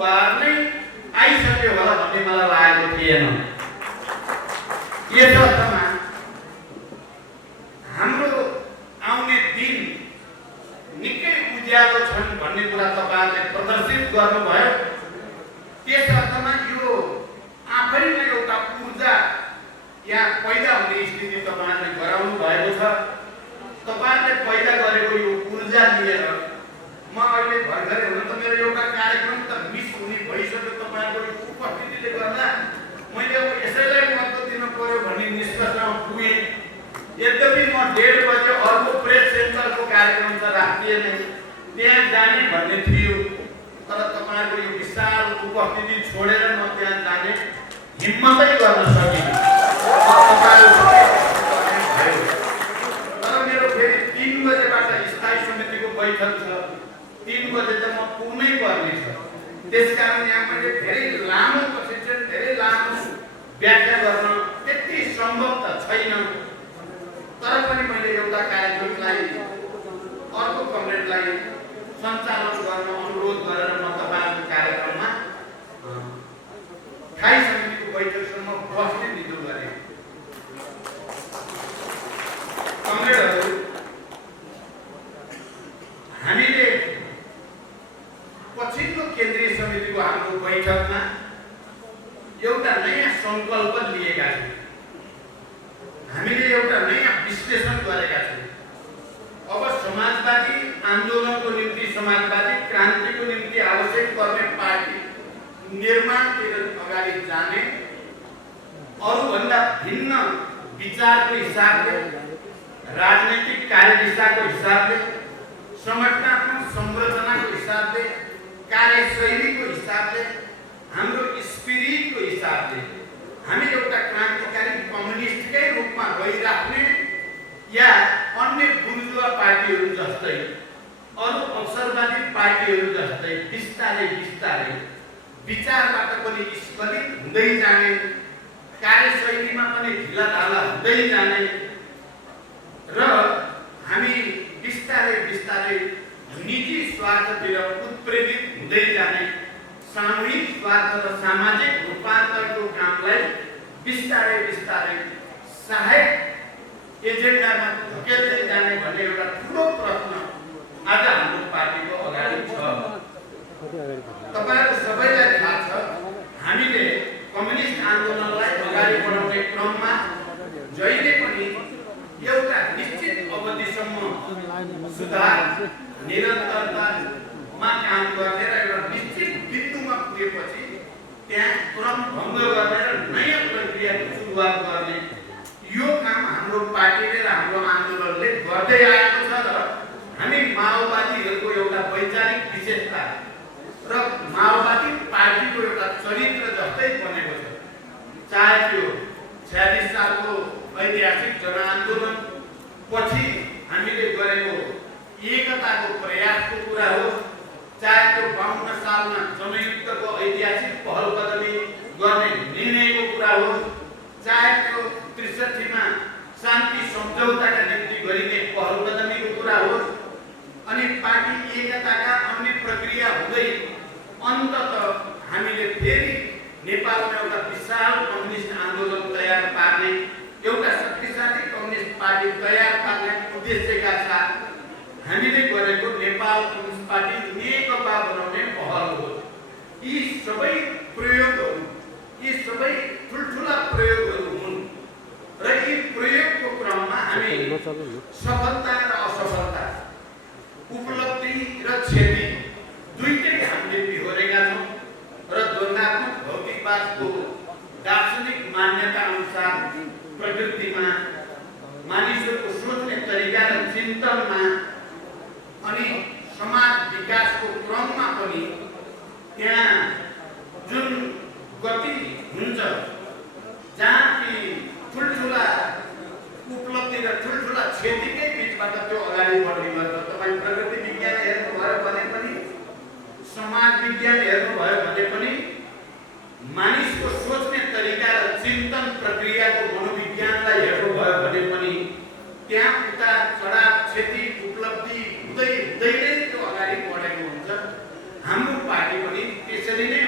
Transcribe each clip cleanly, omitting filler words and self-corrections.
बार नै आइसक्यो होला भन्ने मलाई लागेको थिएन। यस अर्थमा हाम्रो आउने दिन निकै उज्यालो छन् भन्ने कुरा तपाईहरुले प्रदर्शित गर्नुभयो। त्यस अर्थमा यो आफै नै एउटा ऊर्जा यहाँ पैदा हुने स्थिति तपाईहरुले गराउनु भएको छ। तपाईहरुले पैदा गरेको यो ऊर्जा लिएर म अहिले भर्खरै हुन त मेरो एउटा कार्यक्रम त मिस हुने भइसक्यो। तपाईहरुको यो उपस्थितिले गर्दा मैले अब यसैलाई महत्त्व दिन पर्यो भन्ने निष्कर्षमा पुगेँ। यद्यपि म 1:30 बजे अर्को प्रेस सेन्टरको कार्यक्रम त राखिए नै त्यहाँ जाने भन्ने थियो, तर तपाईहरुको यो विशाल उपस्थिति छोडेर म त्यहाँ जाने हिम्मतै गर्न सकिनँ। तर मेरो फेरि 3 बजेबाट स्थायी समितिको बैठक छ, 3 बजे त म पुग्नै पर्ने छ। त्यसकारण यहाँ मैले धेरै लामो प्रशिक्षण, धेरै लामो व्याख्या गर्न त्यति सम्भव त छैन। तर पनि मैले एउटा कार्यक्रमलाई अर्को कमरेडलाई सञ्चालन गर्न अनुरोध गरेर म तपाईहरुको कार्यक्रममा स्थायी समितिको बैठकसम्म बस्ने निधो गरेँ। कमरेडहरु, हामीले पछिल्लो केन्द्रीय समितिको हाम्रो बैठकमा एउटा नयाँ संकल्प लिएका छौँ। हामीले एउटा नयाँ विश्लेषण गरेका छौँ। अब समाजवादी आन्दोलनको निम्ति, समाजवादी क्रान्तिको निम्ति आवश्यक पर्ने पार्टी निर्माणतिर अगाडि जाने, अरूभन्दा भिन्न विचारको हिसाबले, राजनैतिक कार्यदिशाको हिसाबले, संगठनात्मक संरचनाको हिसाबले, कार्यशैलीको हिसाबले, हाम्रो स्पिरिटको हिसाबले हामी एउटा क्रान्तिकारी कम्युनिस्टकै रूपमा गइराख्ने या अन्य बुर्जुवा पार्टीहरू जस्तै, अरू अवसरवादी पार्टीहरू जस्तै बिस्तारै बिस्तारै विचारबाट पनि स्खलित हुँदै जाने, कार्यशैलीमा पनि ढिलाढाला हुँदै जाने र हामी बिस्तारै बिस्तारै निजी स्वार्थतिर उत्प्रेरित हुँदै जाने, सामूहिक स्वार्थ र सामाजिक रूपान्तरणको कामलाई बिस्तारै बिस्तारै सहायक एजेन्डामा धकेल्दै जाने भन्ने एउटा ठुलो प्रश्न आज हाम्रो पार्टीको अगाडि छ। तपाईहरु सबैलाई थाहा छ, हामीले कम्युनिस्ट आन्दोलनलाई अगाडि बढाउने क्रममा जहिले पनि एउटा निश्चित अवधिसम्म सुधार, निरन्तरतामा काम गर्ने र एउटा निश्चित बिन्दुमा पुगेपछि त्यहाँ क्रम भङ्ग गर्ने र नयाँ प्रक्रियाको सुरुवात गर्ने यो काम हाम्रो पार्टीले र हाम्रो आन्दोलनले गर्दै आएको छ। र हामी माओवादीहरूको एउटा वैचारिक विशेषता र माओवादी पार्टीको एउटा चरित्र जस्तै बनेको छ। चाहे त्यो 46 सालको ऐतिहासिक जनआन्दोलन पछि हामीले गरेको एकताको प्रयासको कुरा हो, चाहे त्यो 52 सालमा जनयुद्धको ऐतिहासिक पहल कदमी गर्ने निर्णयको कुरा हो, चाहे त्यो 63 मा शान्ति सम्झौताका निम्ति गरिने पहल कदमीको कुरा हो, अनि पार्टी एकताका अन्य प्रक्रिया हुँदै अन्ततः हामीले फेरि नेपालमा एउटा विशाल कम्युनिस्ट आन्दोलन तयार पार्ने, एउटा शक्तिशाली कम्युनिस्ट पार्टी तयार पार्ने उद्देश्यका साथ हामीले गरेको नेपाल कम्युनिस्ट पार्टी नेकपा बनाउने पहल हो। यी सबै प्रयोगहरू, यी सबै ठुल्ठुला प्रयोगहरू हुन् र यी प्रयोगको क्रममा हामी सफलता र असफलता, उपलब्धि र क्षति दुईटै हामीले बिहोरेका छौँ र द्वन्दात्मक भौतिकवादको दार्शनिक मान्यता अनुसार प्रकृतिमा, मानिसहरूको सोच्ने तरिका र चिन्तनमा अनि समाज विकासको क्रममा पनि त्यहाँ जुन गति हुन्छ, जहाँ कि ठुल्ठुला उपलब्धि र ठुल्ठुला क्षतिकै बिचबाट त्यो अगाडि बढ्ने गर्छ। तपाईँ प्रकृति विज्ञान हेर्नुभयो भने पनि, समाज विज्ञान हेर्नुभयो भने पनि, मानिसको सोच्ने तरिका र चिन्तन प्रक्रियाको मनोविज्ञानलाई हेर्नुभयो भने पनि त्यहाँ उतार चढाव, क्षति, उपलब्धि हुँदै हुँदै नै त्यो अगाडि बढेको हुन्छ। हाम्रो पार्टी पनि त्यसरी नै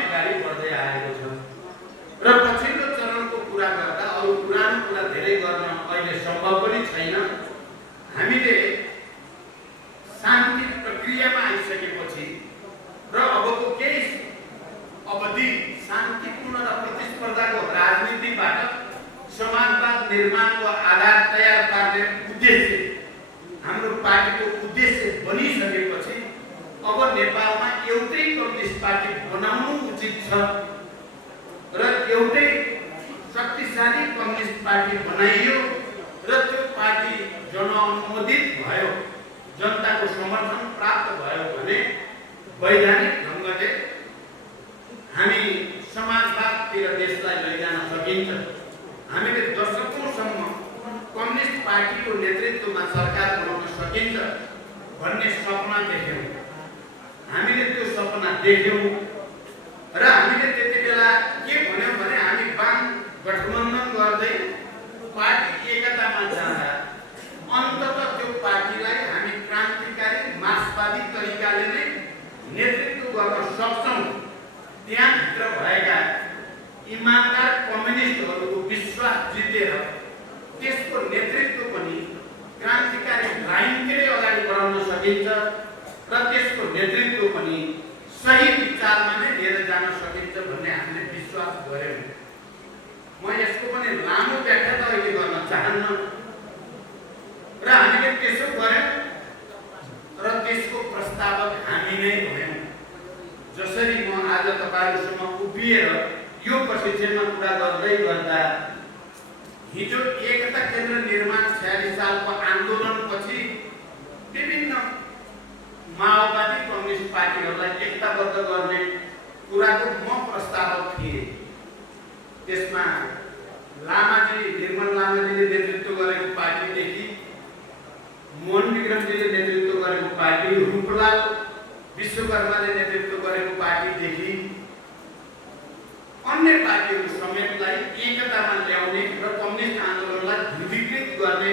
बदली शान्तिपूर्ण र प्रतिस्पर्धाको राजनीतिबाट समाजवाद निर्माणको आधार तयार पार्ने उद्देश्य हाम्रो पार्टीको उद्देश्य बनिसकेपछि अब नेपालमा एउटै कम्युनिस्ट पार्टी बनाउनु उचित छ र एउटै शक्तिशाली कम्युनिस्ट पार्टी बनाइयो र त्यो पार्टी जनअनुमोदित भयो, जनताको समर्थन प्राप्त भयो भने वैधानिक ढङ्गले हामी समाजवादतिर देशलाई लैजान सकिन्छ। हामीले दशकौंसम्म कम्युनिस्ट पार्टीको नेतृत्वमा सरकार बनाउन सकिन्छ भन्ने सपना देख्यौँ। हामीले त्यो सपना देख्यौँ र हामीले त्यति बेला के भन्यौँ भने हामी वाम गठबन्धन गर्दै पार्टी एकतामा जाँदा अन्ततः त्यो पार्टीलाई हामी क्रान्तिकारी मार्क्सवादी तरिकाले नै नेतृत्व गर्न सक्छौँ। त्यहाँभित्र भएका इमानदार कम्युनिस्टहरूको विश्वास जितेर त्यसको नेतृत्व पनि क्रान्तिकारी लाइनतिरै अगाडि बढाउन सकिन्छ र त्यसको नेतृत्व पनि सही विचारमा नै लिएर जान सकिन्छ भन्ने हामीले विश्वास गर्यौँ। म यसको पनि लामो व्याख्या त अहिले गर्न चाहन्न र हामीले त्यसो गर्यौँ र त्यसको प्रस्तावक हामी नै भयौँ। जसरी म आज तपाईहरुसँग उभिएर यो प्रशिक्षणमा कुरा गर्दै गर्दा हिजो एकता केन्द्र निर्माण 46 सालको आन्दोलनपछि विभिन्न माओवादी कम्युनिस्ट पार्टीहरूलाई एकताबद्ध गर्ने कुराको म प्रस्तावक थिएँ। त्यसमा लामाजी, निर्मल लामाजीले नेतृत्व गरेको पार्टीदेखि मोहन विक्रमजीले नेतृत्व गरेको पार्टी, रूपलाल विश्वकर्माले नेतृत्व गरेको पार्टीदेखि अन्य पार्टीहरू समेतलाई एकतामा ल्याउने र कम्युनिस्ट आन्दोलनलाई ध्रुवीकृत गर्ने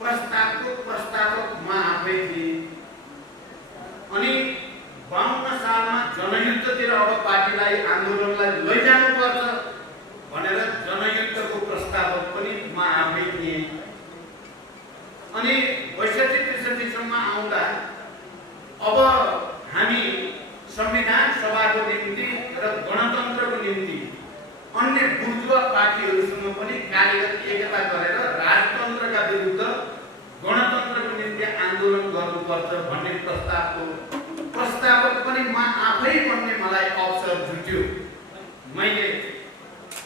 प्रस्तावको प्रस्तावक म आफै थिएँ। अनि 52 सालमा जनयुद्धतिर अब पार्टीलाई आन्दोलनलाई लैजानुपर्छ भनेर जनयुद्धको प्रस्तावक पनि म आफै थिएँ। अनि 62-63 सम्म आउँदा अब हामी संविधान सभाको निम्ति र गणतन्त्रको निम्ति अन्य बुर्जुवा पार्टीहरूसँग पनि कार्यगत एकता गरेर राजतन्त्रका विरुद्ध गणतन्त्रको निम्ति आन्दोलन गर्नुपर्छ भन्ने प्रस्तावक पनि म आफै बन्ने मलाई अवसर जुट्यो। मैले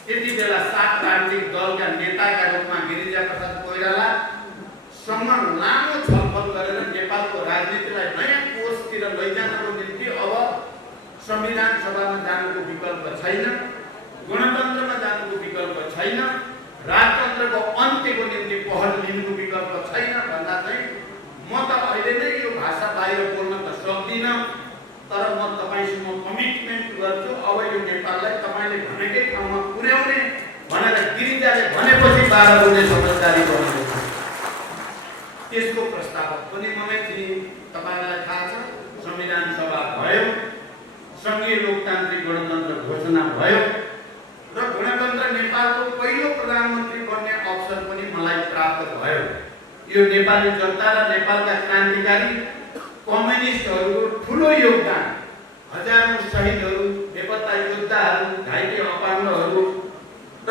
त्यति बेला 7 राजनीतिक दलका नेताका रूपमा गिरिजा प्रसाद कोइरालासँग लामो छलफल गरेर नेपालको राजनीतिलाई नयाँ कोषतिर लैजानको निम्ति अब संविधान सभामा जानुको विकल्प छैन, गणतन्त्रमा जानुको विकल्प छैन, राजतन्त्रको अन्त्यको निम्ति पहल लिनुको विकल्प छैन भन्दा चाहिँ म त अहिले नै यो भाषा बाहिर बोल्न त सक्दिनँ, तर म तपाईसँग कमिटमेन्ट गर्छु अब यो नेपाललाई तपाईले भनेकै ठाउँमा पुर्याउने भनेर गिरिजाले भनेपछि 12 बुँदे समझदारी गर्नु। त्यसको प्रस्तावक पनि मलाई थिए। तपाईलाई थाहा छ, संविधान सभा भयो, संघीय लोकतान्त्रिक गणतन्त्र घोषणा भयो र गणतन्त्र नेपालको पहिलो प्रधानमन्त्री बन्ने अवसर पनि मलाई प्राप्त भयो। यो नेपाली जनता र नेपालका क्रान्तिकारी कम्युनिस्टहरूको ठुलो योगदान, हजारौं शहीदहरू, बेपत्ता योद्धाहरू, घाइते अपाङ्गहरू र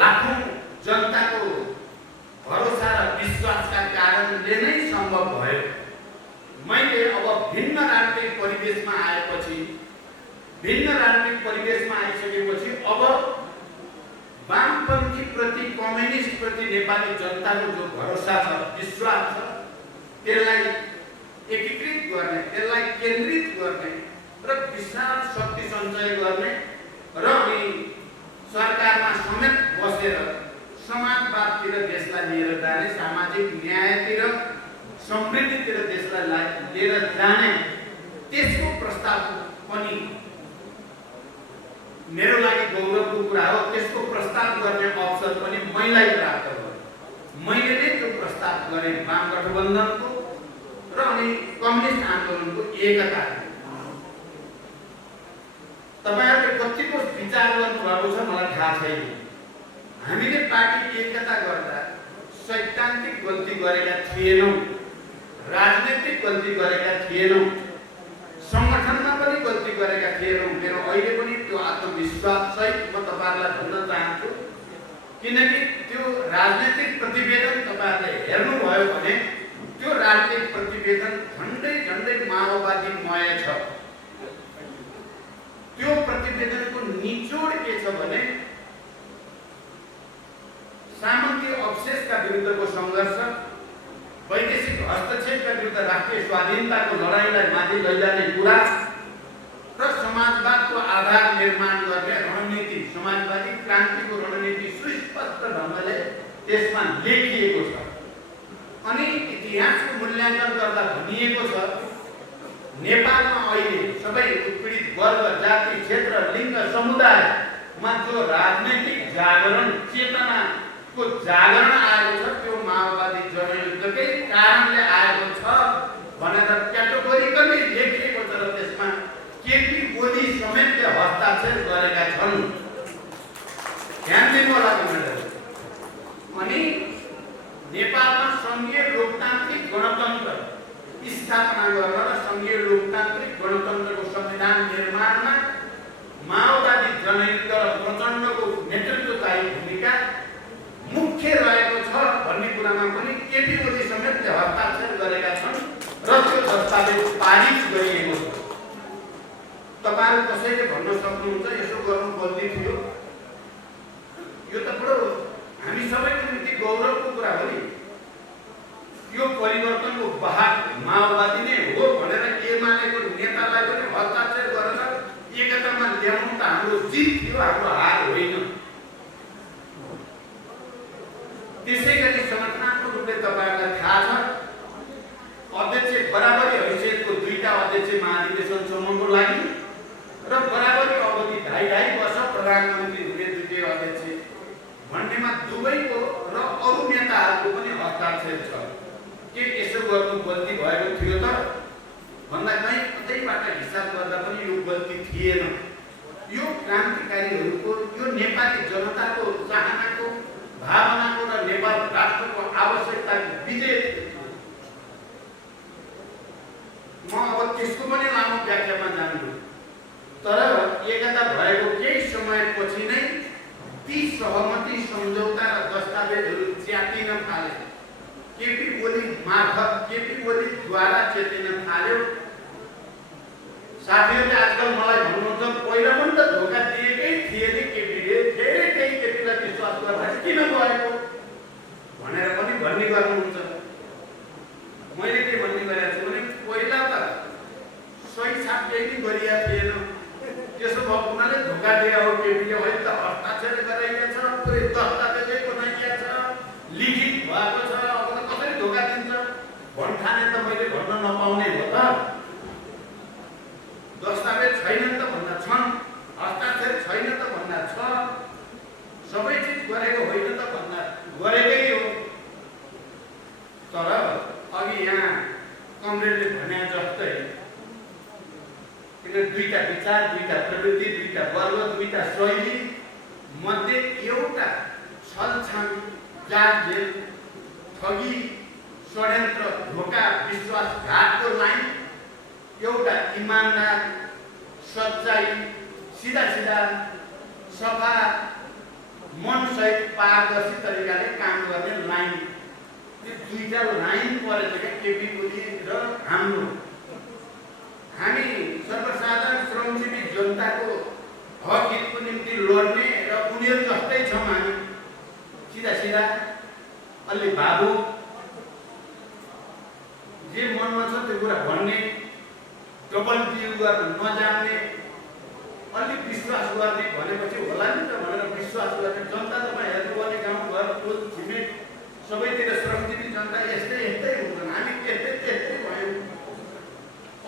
लाखौं जनताको भरोसा र विश्वासका कारणले नै सम्भव भयो। मैले अब भिन्न राजनीतिक परिवेशमा आइसकेपछि अब वामपन्थी प्रति, कम्युनिस्ट प्रति नेपाली जनताको जो भरोसा छ, विश्वास छ, त्यसलाई एकीकृत गर्ने, त्यसलाई केन्द्रित गर्ने र विशाल शक्ति सञ्चय गर्ने र अनि सरकारमा समेत बसेर समाजवादतिर देशलाई लिएर जाने, सामाजिक न्यायतिर, समृद्धितिर देशलाई लिएर जाने त्यसको प्रस्ताव पनि मेरो लागि गौरवको कुरा हो। त्यसको प्रस्ताव गर्ने अवसर पनि मैलाई प्राप्त भयो। मैले नै त्यो प्रस्ताव गरेँ वाम गठबन्धनको र अनि कम्युनिस्ट आन्दोलनको एकता। तपाईहरुले कतिको विचार गर्नुभएको छ मलाई थाहा छैन। हामीले पार्टी एकता गर्दा सैद्धान्तिक गल्ती गरेका थिएनौं, राजनीतिक गल्ती गरेका थिएनौं, संगठनमा पनि गल्ती गरेका थिएनौं। मेरो अहिले पनि त्यो आत्मविश्वास सहित म तपाईहरुलाई भन्न चाहन्छु, किनकि त्यो राजनीतिक प्रतिवेदन तपाईहरुले हेर्नुभयो भने त्यो राजनीतिक प्रतिवेदन झन्डै माओवादीमय छ। त्यो प्रतिवेदनको निचोड के छ भने सामन्ती अवशेषका विरुद्धको संघर्ष, वैदेशिक हस्तक्षेपका विरुद्ध राष्ट्रिय स्वाधीनताको लडाईँलाई माथि लैजाने कुरा र समाजवादको आधार निर्माण गर्ने रणनीति, समाजवादी क्रान्तिको रणनीति सुस्पष्ट ढङ्गले त्यसमा लेखिएको छ। अनि इतिहासको मूल्याङ्कन गर्दा भनिएको छ नेपालमा अहिले सबै उत्पीडित वर्ग, जाति, क्षेत्र, लिङ्ग, समुदायमा जो राजनैतिक जागरण, चेतनाको जागरण आएको छ त्यो माओवादी जनयुद्धकै कारणले आएको छ भनेर क्याटेगोरिकली लेखिएको छ र त्यसमा केपी ओली समेतले हस्ताक्षर गरेका छन्। ध्यान दिनु होला तपाईहरुले। अनि नेपालमा संघीय लोकतान्त्रिक गणतन्त्र स्थापना गर्न र संघीय लोकतान्त्रिक गणतन्त्रको संविधान निर्माणमा माओवादी जनयुद्ध र प्रचण्डको नेतृत्वकारी भूमिका मुख्य रहेको छ भन्ने कुरामा पनि केपी ओली समेतले हस्ताक्षर गरेका छन् र त्यो दस्तावेज पारित गरिएको छ। तपाईहरु कसैले भन्न सक्नुहुन्छ यसो गर्नु बल्दी थियो, यो त बडो हामी सबैको निम्ति गौरवको कुरा हो नि। यो परिवर्तनको वाहक माओवादी नै हो भनेर एमालेको नेतालाई पनि हस्ताक्षर गरेर एकतामा ल्याउनु त हाम्रो जित थियो, हाम्रो हार होइन। त्यसैगरी संगठनात्मक रूपले तपाईहरुलाई थाहा छ अध्यक्ष बराबरी हैसियतको दुईटा अध्यक्ष महाधिवेशनसम्मको लागि र बराबरी अवधि 2.5 वर्ष प्रधानमन्त्री हुने दुईटै अध्यक्ष भन्नेमा दुवैको र अरु नेताहरूको पनि हस्ताक्षर छ। के यसो गर्नु गल्ती भएको थियो त भन्दा कहीँ कतैबाट हिसाब गर्दा पनि यो गल्ती थिएन। यो क्रान्तिकारीहरूको, यो नेपाली जनताको चाहनाको, भावनाको र नेपाल राष्ट्रको आवश्यकताको विजय। म अब त्यसको पनि लामो व्याख्यामा जान्छु, तर एकता भएको केही समयपछि नै ती सहमति, सम्झौता र दस्तावेजहरू च्यातिन थाले। केपी ओली मार्फत, केपी ओलीद्वारा च्यातिन थाल्यो। साथीहरूले आजकल मलाई भन्नुहुन्छ पहिला पनि त धोका दिएकै थिए नि केपीले, धेरै केही केपीलाई विश्वास गर्दा किन गएको भनेर पनि भन्ने गर्नुहुन्छ। मैले के भन्ने गरेको छु भने पहिला त सही छाप केही पनि गरिया थिएन, त्यसो भएको हुनाले धोका दिए हो केपीले। अहिले त हस्ताक्षर गराइएको छ, पुरै दस्तावेजै बनाइएको छ, लिखित भएको छ, अब त कसरी धोका दिन्छ भन्ठाने त मैले भन्न नपाउने हो त। दस्तावेज छैन त भन्दा छन्, हस्ताक्षर छैन त भन्दा छ, सबै चिज गरेको होइन त भन्दा गरेकै हो। तर अघि यहाँ कमरेडले भने जस्तै दुईटा विचार, दुईटा प्रवृत्ति, दुईटा वर्ग, दुईटा शैली मध्ये एउटा छलछाम, जालझेल, ठगी, षड्यन्त्र, धोका, विश्वासघातको लाइन, एउटा इमानदार, सच्चाई, सिधा सफा, मनसहित पारदर्शी तरिकाले काम गर्ने लाइन। यो दुईटा लाइन परेछ क्या केपी ओली र हाम्रो। हामी सर्वसाधारण श्रमजीवी जनताको हक हितको निम्ति लड्ने र उनीहरू जस्तै छौँ हामी, सिधा अलि बाबु, जे मनमा छ त्यो कुरा भन्ने, डबल डिल गर्न नजान्ने, अलि विश्वास गर्ने भनेपछि होला नि त भनेर विश्वास गर्ने जनता। तपाईँ हेर्नु भने गाउँ घर टोल छिमेक सबैतिर श्रमजीवी जनता यस्तै हुन्छन्, हामी त्यस्तै भयौँ।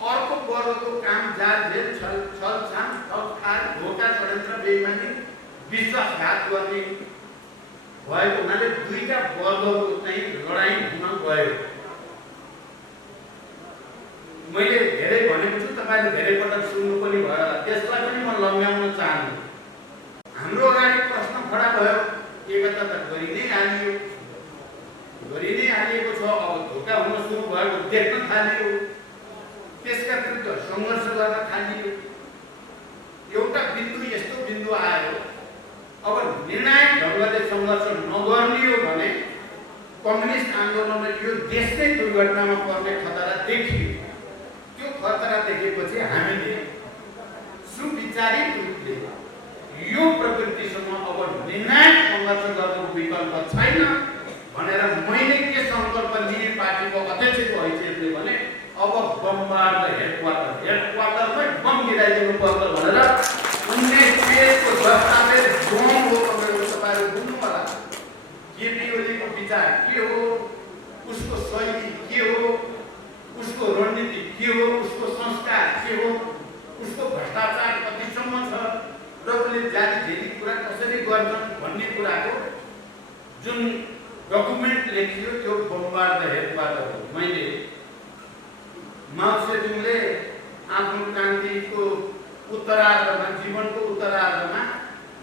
अर्को वर्गको काम जालझेल, छलछाम, ठगखार, धोका, षड्यन्त्र, बेइमानी, विश्वासघात गर्ने भएको हुनाले दुईटा वर्गको चाहिँ लडाईँ हुन गयो। मैले धेरै भनेको छु, तपाईले धेरै पटक सुन्नु पनि भयो, त्यसलाई पनि म लम्ब्याउन चाहन्छु। हाम्रो अगाडि प्रश्न खडा भयो, एकता त गरि नै हालिएको छ, अब धोका हुन सुरु भएको देख्न थालियो, त्यसका विरुद्ध सङ्घर्ष गर्न थालियो। एउटा सङ्घर्ष नगर्ने हो भने कम्युनिस्ट आन्दोलनले यो देशकै दुर्घटनामा पर्ने खतरा देखियो। त्यो खतरा देखेपछि हामीले सुविचारित रूपले यो प्रकृतिसँग अब निर्णायक सङ्घर्ष गर्नुको विकल्प छैन भनेर मैले के सङ्कल्प लिएँ पार्टीको अध्यक्षको हैसियतले भने अब बमबार्ड हेडक्वार्टरमै बम गिराइदिनु पर्छ भनेर 19 पेजको दस्तावेज बम हो तपाईँहरू बुझ्नु होला। केपी ओलीको विचार के हो, उसको शैली के हो, उसको रणनीति के हो, उसको संस्कार के हो, उसको भ्रष्टाचार कतिसम्म छ र उसले जाति झेली कुरा कसरी गर्छन् भन्ने कुराको जुन डकुमेन्ट लेखियो त्यो बमबार्ड हेडक्वार्टर हो। मैले माओ सेतुङले आफ्नो क्रान्तिको उत्तरार्धमा जीवनको उत्तरार्धमा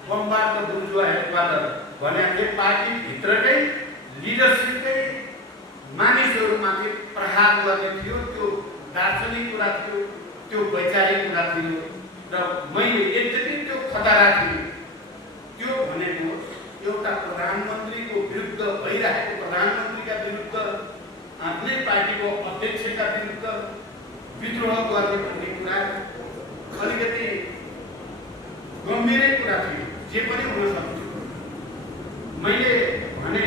बमबार्ड बुर्जुवा हेडक्वार्टर भने पार्टीभित्रकै लिडरसिपकै मानिसहरूमाथि प्रहार गर्ने थियो। त्यो दार्शनिक कुरा थियो, त्यो वैचारिक कुरा थियो र मैले यद्यपि त्यो खतरा थियो त्यो भनेको एउटा प्रधानमन्त्रीको विरुद्ध भइरहेको प्रधानमन्त्रीका विरुद्ध आफ्नै पार्टीको अध्यक्षका विरुद्ध विद्रोह गर्ने भन्ने कुरा अलिकति गम्भीरै कुरा थियो, जे पनि हुन सक्थ्यो। मैले भने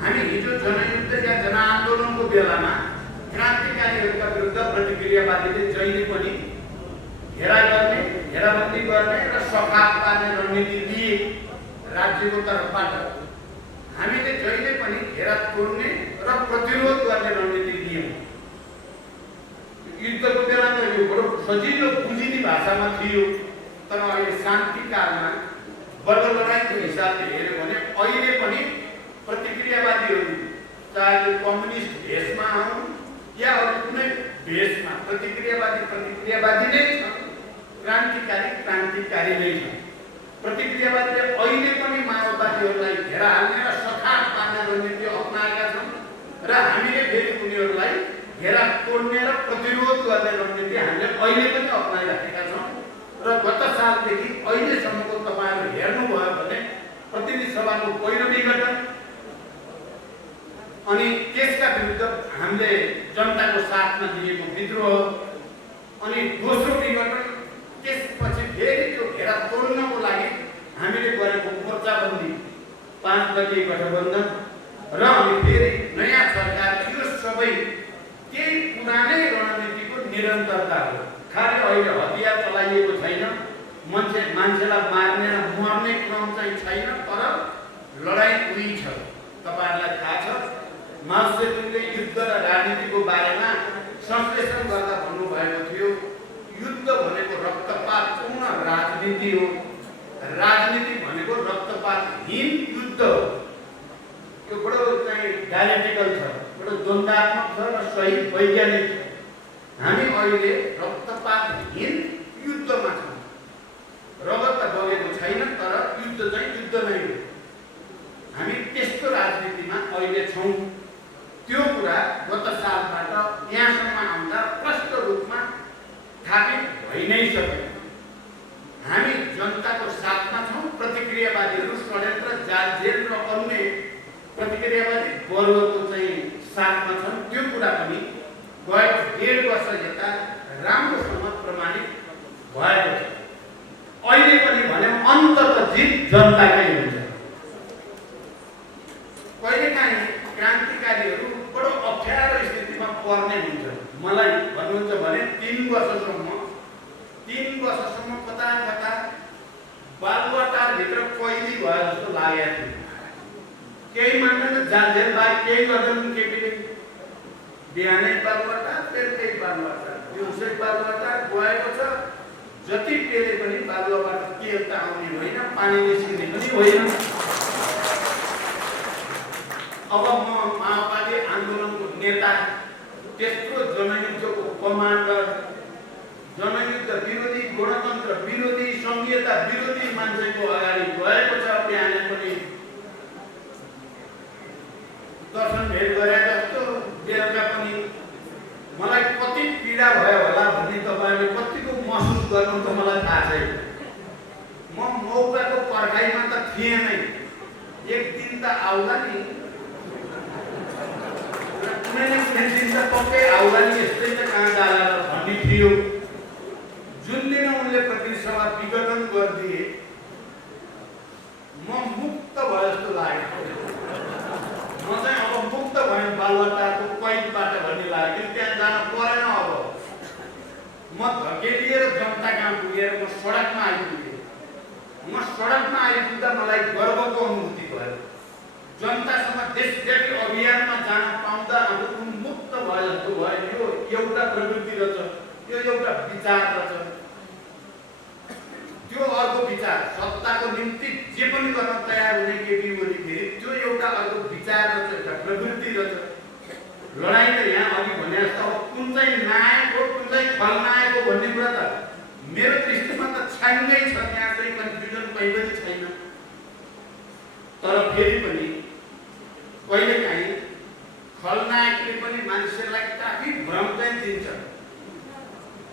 हामी हिजो जनयुद्ध या जनआन्दोलनको बेलामा क्रान्तिकारीहरूका विरुद्ध प्रतिक्रियावादीले जहिले पनि घेरा गर्ने, घेराबन्दी गर्ने र सखाप पार्ने रणनीति लिए राज्यको तर्फबाट। हामीले जहिले पनि घेरा तोड्ने र प्रतिरोध गर्ने रणनीति लियौँ। युद्धको बेला त यो बडो सजिलो बुझिने भाषामा थियो, तर अहिले शान्तिकालमा बल्ल लडाइँको हिसाबले हेऱ्यो भने अहिले पनि प्रतिक्रियावादीहरू चाहे त्यो कम्युनिस्ट भेषमा हुन् या अरू कुनै भेषमा प्रतिक्रियावादी नै छन्, क्रान्तिकारी नै छन्। प्रतिक्रियावादीले अहिले पनि माओवादीहरूलाई घेरा हाल्ने र सखाप पार्ने रणनीति अपनाएका छन् र हामीले फेरि उनीहरूलाई घेरा तोड्ने र प्रतिरोध गर्ने रणनीति हामीले अहिले पनि अपनाइराखेका छौँ। र गत सालदेखि अहिलेसम्मको तपाईँहरू हेर्नुभयो भने प्रतिनिधि सभाको पहिलो विघटन अनि त्यसका विरुद्ध हामीले जनताको साथमा दिएको विद्रोह अनि दोस्रो विघटन, त्यसपछि फेरि त्यो घेरा तोड्नको लागि हामीले गरेको मोर्चाबन्दी 5 दलीय गठबन्धन र अनि फेरि नयाँ सरकार, यो सबै त्यही पुरानै रणनीतिको निरन्तरता हो। खालि अहिले हतियार चलाइएको छैन, मान्छेलाई मार्ने र मर्ने क्रम चाहिँ छैन, तर लडाइँ उही छ। तपाईँहरूलाई थाहा छ माओ सेतुङले युद्ध र राजनीतिको बारेमा संश्लेषण गर्दा भन्नुभएको थियो, युद्ध भनेको रक्तपातपूर्ण राजनीति हो, राजनीति भनेको रक्तपातहीन युद्ध हो। यो बडो चाहिँ डायलेक्टिकल छ, बडो द्वन्द्वात्मक छ र सही वैज्ञानिक छ। हामी अहिले रक्तपातहीन युद्धमा छौँ। रगत त बगेको छैन, तर युद्ध चाहिँ युद्ध नै हो। हामी त्यस्तो राजनीतिमा अहिले छौँ। त्यो कुरा गत सालबाट यहाँसम्म आउँदा प्रष्ट रूपमा स्थापित भइ नै सक्यो। हामी जनताको साथमा छौँ। प्रतिक्रियावादीहरू षड्यन्त्र, जालझेल र अन्य प्रतिक्रियावादी वर्गको चाहिँ साथमा छन्। त्यो कुरा पनि गएको 1.5 वर्ष यता राम्रोसँग प्रमाणित भएको छ। अहिले पनि भने अन्ततः जित जनताकै हुन्छ। कहिलेकाहीँ क्रान्तिकारीहरू बडो अप्ठ्यारो स्थितिमा पर्ने हुन्छ। मलाई भन्नुहुन्छ भने 3 वर्षसम्म कता कता बालुवाटारभित्र कैदी भयो जस्तो लागेको थियो। केही मान्दैन, जालझेल बाहेक केही गर्दैनन्। केपीले बिहानै बालुवाटार, बेलुकै बालुवाटार, दिउँसै बालुवाटार गएको छ। जति पेले पनि बालुवाबाट के त आउने होइन, पानी निस्किने पनि होइन। अब म माओवादी आन्दोलनको नेता, त्यत्रो जनयुद्धको कमान्डर, जनयुद्ध विरोधी, गणतन्त्र विरोधी, संघीयता विरोधी मान्छेको अगाडि गएको छ। बिहानै पनि दर्शन भेट गरे जस्तो, बेलुका पनि मलाई कति पीडा भयो होला भन्ने तपाईँले कतिको महसुस गर्नु त मलाई थाहा छैन। म मौकाको पर्खाइमा त थिएँ नै। एक दिन त आउला नि कुनै न कुनै दिन त पक्कै आउला नि यस्तै त कहाँ जाला र भन्ने थियो। जुन दिन उनले प्रतिनिधि सभा विघटन गरिदिए म मुक्त भए जस्तो लाग्यो। म चाहिँ अब मुक्त भएँ बालुवाटारको कैदबाट भन्ने लाग्यो कि त्यहाँ जान परेन। अब म धकेलिएर जनता कहाँ पुगेर म सडकमा आइपुगेँ। म सडकमा आइपुग्दा मलाई गर्वको अनुभूति भयो। जनतासँग देशव्यापी अभियानमा जान पाउँदा अब मुक्त भए जस्तो भयो। यो एउटा प्रवृत्ति रहेछ, यो एउटा विचार रहेछ। त्यो अर्को विचार सत्ताको निम्ति जे पनि गर्न तयार हुने केपी ओली फेरि त्यो एउटा अर्को विचार रहेछ, एउटा प्रवृत्ति रहेछ। लडाइँ त यहाँ अघि भने जस्तो अब कुन चाहिँ नायक हो कुन चाहिँ खलनायक हो भन्ने कुरा त मेरो दृष्टिमा त छान्नै छ। त्यहाँ चाहिँ कन्फ्युजन कहीँ पनि छैन। तर फेरि पनि कहिलेकाहीँ खलनायकले पनि मान्छेलाई काफी भ्रम चाहिँ दिन्छ।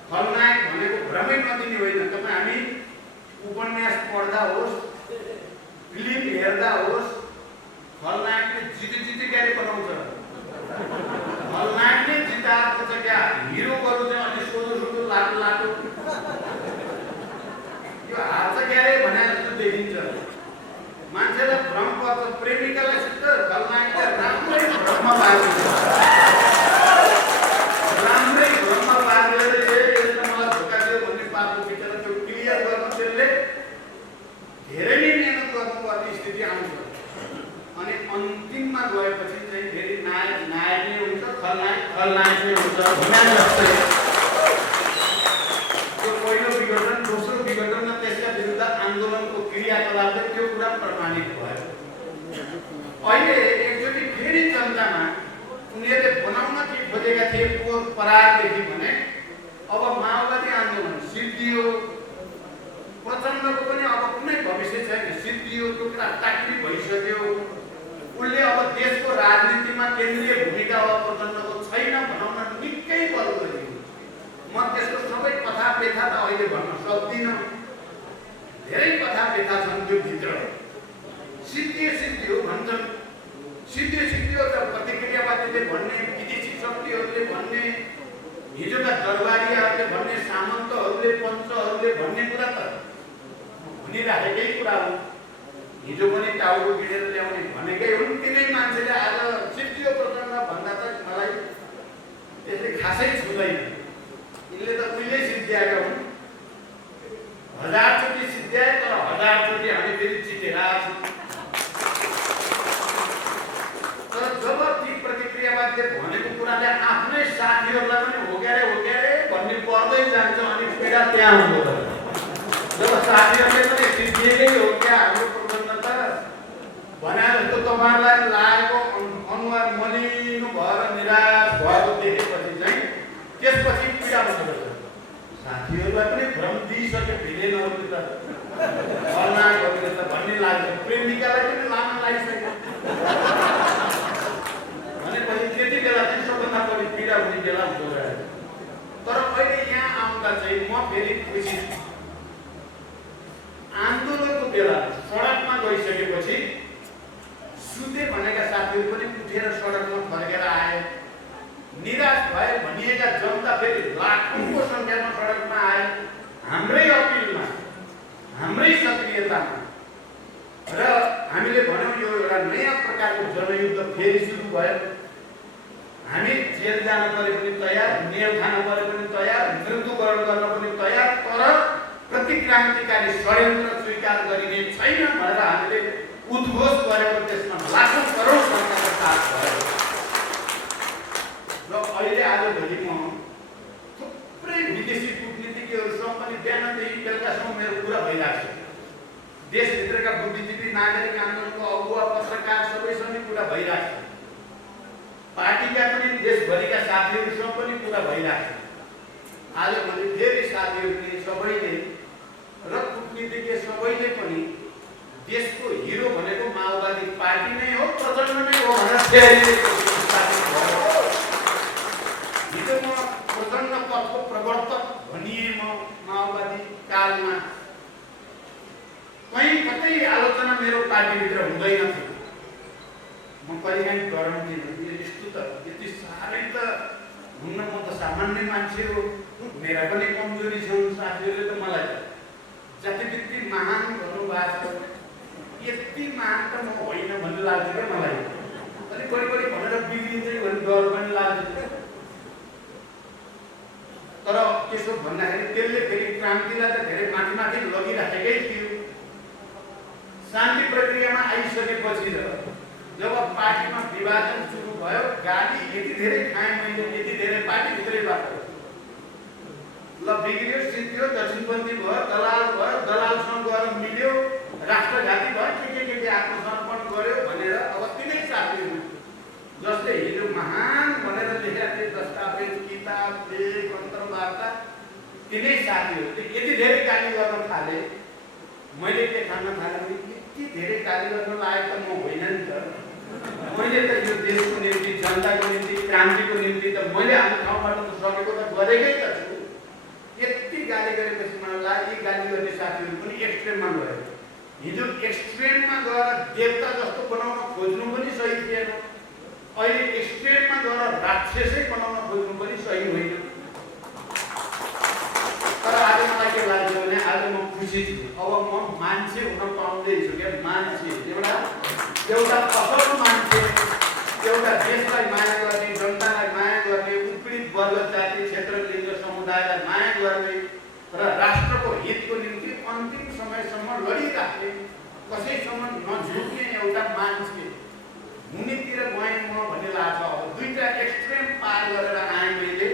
खलनायक भनेको भ्रमै नदिने होइन। तपाईँ हामी उपन्यास पढ्दा होस्, फिल्म हेर्दा होस्, खलनायकले जिते क्यारे बनाउँछ। खलनायकले जिताएको छ क्या, हिरोहरू चाहिँ अलि सोझो लाटो यो हार्छ क्यारे भने जस्तो देखिन्छ। मान्छेलाई भ्रम पर्छ। प्रेमिकालाई सित खलनायकले राम्रै भ्रममा पार्छ। राम्रै भ्रममा पारेर यसले मलाई धोका दियो भन्ने पार्नु बिचरा त्यो क्लियर गर्न त्यसले धेरै नै मेहनत गर्नुपर्ने स्थिति आउँछ। अनि अन्तिममा गएपछि चाहिँ फेरि नायक नै हुन्छ, खलनायक नै हुन्छ। त्यो पहिलो विघटन, दोस्रो विघटन र त्यसका विरुद्ध आन्दोलनको क्रियाकलापले त्यो कुरा प्रमाणित भयो। अहिले एकचोटि फेरि जनतामा उनीहरूले बनाउन के खोजेका थिए पोहोर परारदेखि भने अब माओवादी आन्दोलन सिद्धियो, प्रचण्डको पनि अब कुनै भविष्य छैन, सिद्धियो, त्यो कुरा टाक्री भइसक्यो। उसले अब देशको राजनीतिमा केन्द्रीय भूमिका अब प्रचण्डको छैन भनाउन निकै बल गरियो। म त्यसको सबै कथा व्यथा त अहिले भन्न सक्दिनँ। धेरै कथा व्यथा छन् त्यो भित्र। सिद्धियो भन्छन्, सिद्धियो त प्रतिक्रियावादीले भन्ने, विदेशी शक्तिहरूले भन्ने, हिजोका दरबारीहरूले भन्ने, सामन्तहरूले, पञ्चहरूले भन्ने कुरा त भनिराखेकै कुरा हो। हिजो पनि टाउको गिडेर ल्याउने भनेकै हुन्। तिनै मान्छेले आज सिद्धियो प्रचण्ड भन्दा त मलाई त्यसले खासै छुँदैन। यिनले त उहिले सिद्ध्याएका हुन्। 1000 चोटि सिद्ध्याए, तर 1000 चोटि हामी फेरि जितेर आएको छौँ। तर जब ती प्रतिक्रियावादले भनेको कुराले आफ्नै साथीहरूलाई पनि होक्यारे भन्ने पर्दै जान्छ अनि पीडा त्यहाँ हुँदो रहेछ। जब साथीहरूले पनि सिद्धिएकै हो क्या हाम्रो प्रचण्ड त भने जस्तो तपाईँहरूलाई लागेको अनुहार मलिनो भएर निराश भएको देखेपछि चाहिँ त्यसपछि पीडा बस्दछ। साथीहरूलाई पनि भ्रम दिइसके भिलेनहरूले त खलनायकहरूले त भन्ने लाग्छ। प्रेमिकालाई पनि लान लागिसक्यो भनेपछि त्यति बेला चाहिँ सबभन्दा बढी पीडा हुने बेला हुँदो रहेछ। तर अहिले यहाँ आउँदा चाहिँ म फेरि खुसी छु। आन्दोलनको बेला सडकमा गइसकेपछि सुते भनेका साथीहरू पनि उठेर सडकमा फर्केर आए। निराश भए भनिएका जनता फेरि लाखौंको संख्यामा सडकमा आए। हाम्रै अपिलमा, हाम्रै सक्रियतामा र हामीले भन्यौँ यो एउटा नयाँ प्रकारको जनयुद्ध फेरि सुरु भयो। हामी जेल जान परे पनि तयार, मेल खान परे पनि तयार, मृत्युवरण गर्न पनि तयार, तर प्रतिक्रान्तिकारी षड्यन्त्र स्वीकार गरिने छैन भनेर हामीले उद्घोष गरेको त्यसमा लाखौं करोड जनताको साथ भयो। र अहिले आजभोलि म थुप्रै विदेशी कूटनीतिज्ञहरूसँग पनि बिहानदेखि बेलुकासम्म मेरो कुरा भइरहेको छ। देशभित्रका बुद्धिजीवी, नागरिक आन्दोलनको अगुवा, पत्रकार सबैसँग कुरा भइरहेको छ। पार्टीका पनि देशभरिका साथीहरूसँग पनि कुरा भइरहेको छ। आजभोलि फेरि साथीहरूले सबैले र कूटनीतिज्ञ सबैले पनि देशको हिरो भनेको माओवादी पार्टी नै हो, प्रचण्ड नै हो भनेर हिजो म प्रचण्ड पथको प्रवर्तक भनिए म माओवादी कालमा, कहीँ कतै आलोचना मेरो पार्टीभित्र हुँदैन थियो। म कहिलेकाहीँ डराउँदिनँ, यस्तो त यति साह्रै त हुन्न, म त सामान्य मान्छे हो, मेरा पनि कमजोरी छन्। साथीहरूले त मलाई जतिबित्ती महान भन्नुभएको छ, यति महान त म होइन भन्ने लाग्छ क्या मलाई। अलिक बढी बढी भनेर बिग्रिन्छ भन्ने डर पनि लाग्छ। तर त्यसो भन्दाखेरि त्यसले फेरि क्रान्तिलाई त धेरै माथि माथि लगिराखेकै थियो। शान्ति प्रक्रियामा आइसकेपछि जब पार्टीमा विभाजन सुरु भयो, गाली यति धेरै खाएँ मैले, यति धेरै पार्टीभित्रैबाट। ल बिग्रियो, सिद्धियो, दक्षिणपन्थी भयो, दलालसँग गएर मिल्यो, राष्ट्रघाती भयो, के आत्मसमर्पण गर्यो भनेर अब तिनै साथीहरू जसले हिजो महान भनेर लेखेका थिए दस्तावेज, किताब, लेख, अन्तर्वार्ता, तिनै साथीहरूले यति धेरै गाली गर्न थाले। मैले के ठान्न थालेँ, यति धेरै गाली गर्न लायक त म होइन नि त। मैले त यो देशको निम्ति, जनताको निम्ति, क्रान्तिको निम्ति त मैले आफ्नो ठाउँबाट त सकेको त गरेकै त छु। यति गाली गरेपछि मलाई लाग्यो यी गाली गर्ने साथीहरू पनि एक्सट्रिममा गयो। हिजो एक्सट्रिममा गएर देवता जस्तो बनाउन खोज्नु पनि सही थिएन, अहिले एक्सट्रिममा गएर राक्षसै बनाउन खोज्नु पनि सही होइन। तर आज मलाई के लाग्यो भने आज म खुसी छु। अब म मान्छे हुन पाउँदैछु क्या, मान्छे एउटा असल मान्छे, एउटा देशलाई माया गर्ने, जनतालाई माया गर्ने, उत्पीडित वर्ग, जाति, क्षेत्र, लिङ्ग, समुदायलाई माया गर्ने र राष्ट्रको हितको निम्ति अन्तिम समयसम्म लडिराख्ने, कसैसम्म नझुक्ने एउटा मान्छे हुनेतिर गएँ म भन्ने लाग्छ। अब दुईटा एक्सट्रिम पार गरेर आएँ मैले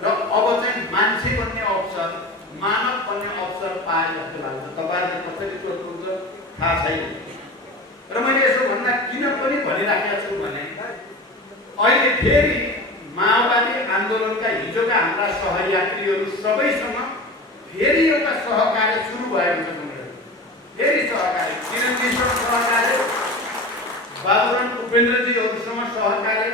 र अब चाहिँ मान्छे बन्ने अवसर, मानव बन्ने अवसर पाए जस्तो लाग्छ। तपाईँहरूले कसरी सोच्नुहुन्छ थाहा छैन। र मैले यसो भन्दा किन पनि भनिराखेको छु भने अहिले फेरि माओवादी आन्दोलनका हिजोका हाम्रा सहयात्रीहरू सबैसँग फेरि एउटा सहकार्य सुरु भएको छ। फेरि सहकार्य, किरणजीसँग सहकार्य, बाबुराम उपेन्द्रजीहरूसँग सहकार्य,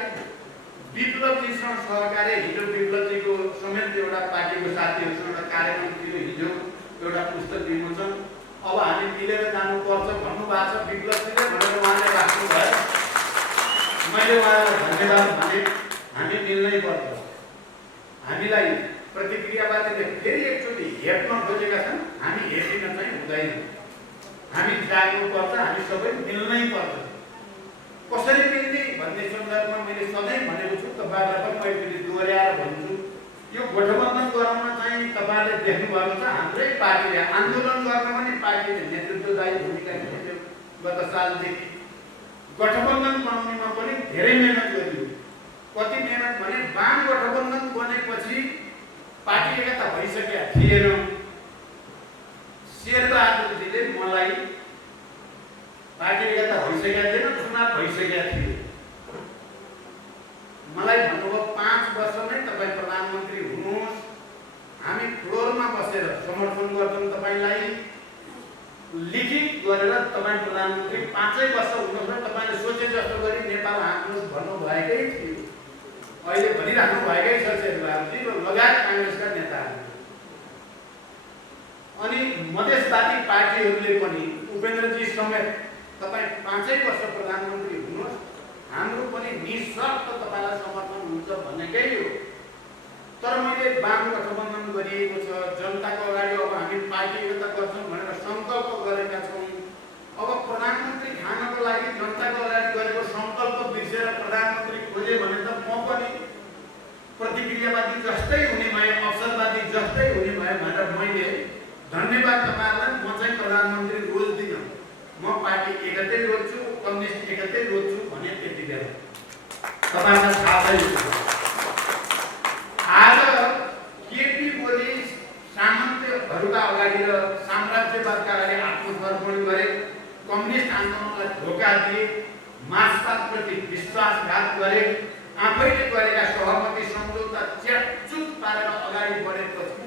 विप्लवजीसँग सहकार्य। हिजो विप्लवजीको समेत एउटा पार्टीको साथीहरूसँग एउटा कार्यक्रम थियो, हिजो एउटा पुस्तक विमोचन। अब हामी मिलेर जानुपर्छ भन्नुभएको छ विप्लवजीले भनेर उहाँले राख्नुभयो। मैले उहाँलाई धन्यवाद भने, हामी मिल्नै पर्छ। हामीलाई प्रतिक्रियावादीले फेरि एकचोटि हेप्न खोजेका छन्, हामी हेपिन चाहिँ हुँदैन। हामी जाग्नुपर्छ, हामी सबै मिल्नै पर्छ। कसरी मिल्ने भन्ने सन्दर्भमा मैले सधैँ भनेको छु, तपाईँहरूलाई पनि मैले फेरि दोहोऱ्याएर भन्छु। यो गठबन्धन गराउन चाहिँ तपाईँहरूले देख्नुभएको छ, हाम्रै पार्टीले आन्दोलन गर्न पनि पार्टीले नेतृत्वदायी भूमिका खेल्यो। गत सालदेखि गठबन्धन बनाउनेमा पनि धेरै मेहनत गरियो। कति मेहनत भने वाम गठबन्धन बनेपछि पार्टी एकता भइसकेका थिएन। शेरबहादुरजीले मलाई पार्टी एकता भइसकेका थिएन, चुनाव भइसकेका थियो, मलाई भन्नुभयो 5 वर्षमै तपाईँ प्रधानमन्त्री हुनुहोस्, हामी फ्लोरमा बसेर समर्थन गर्छौँ तपाईँलाई, लिखित गरेर तपाईँ प्रधानमन्त्री 5 वर्ष हुनुहोस् र तपाईँले सोचे जस्तो गरी नेपाल हाँक्नुहोस् भन्नुभएकै थियो। अहिले भनिराख्नु भएकै छ शेरबहादुरजी लगायत काङ्ग्रेसका नेताहरू। अनि मधेसवादी पार्टीहरूले पनि उपेन्द्रजी समेत तपाईँ 5 वर्ष प्रधानमन्त्री हुनुहोस्, हाम्रो पनि निशर्त तपाईँलाई समर्थन हुन्छ भनेकै हो। तर मैले वाम गठबन्धन गरिएको छ, जनताको अगाडि अब हामी पार्टी एकता गर्छौँ भनेर सङ्कल्प गरेका छौँ। अब प्रधानमन्त्री खानको लागि जनताको अगाडि गरेको सङ्कल्प बिर्सेर प्रधानमन्त्री खोजे भने त म पनि प्रतिक्रियावादी जस्तै हुने भए, अवसरवादी जस्तै हुने भए भनेर मैले धन्यवाद तपाईँहरूलाई, म चाहिँ प्रधानमन्त्री रोज्दिनँ, म पार्टी एकतै रोज्छु, कम्युनिस्ट एकतै रोज्छु भने त्यति बेला तपाईँलाई थाहा छैन। आज केपी ओली सामन्त्यहरूका अगाडि र साम्राज्यवादका अगाडि आत्मसमर्पण गरे, कम्युनिस्ट आन्दोलनलाई धोका दिए, मार्क्सवादप्रति विश्वासघात गरे, आफैले गरेका सहमति सम्झौता च्याटचुट पारेर अगाडि बढेपछि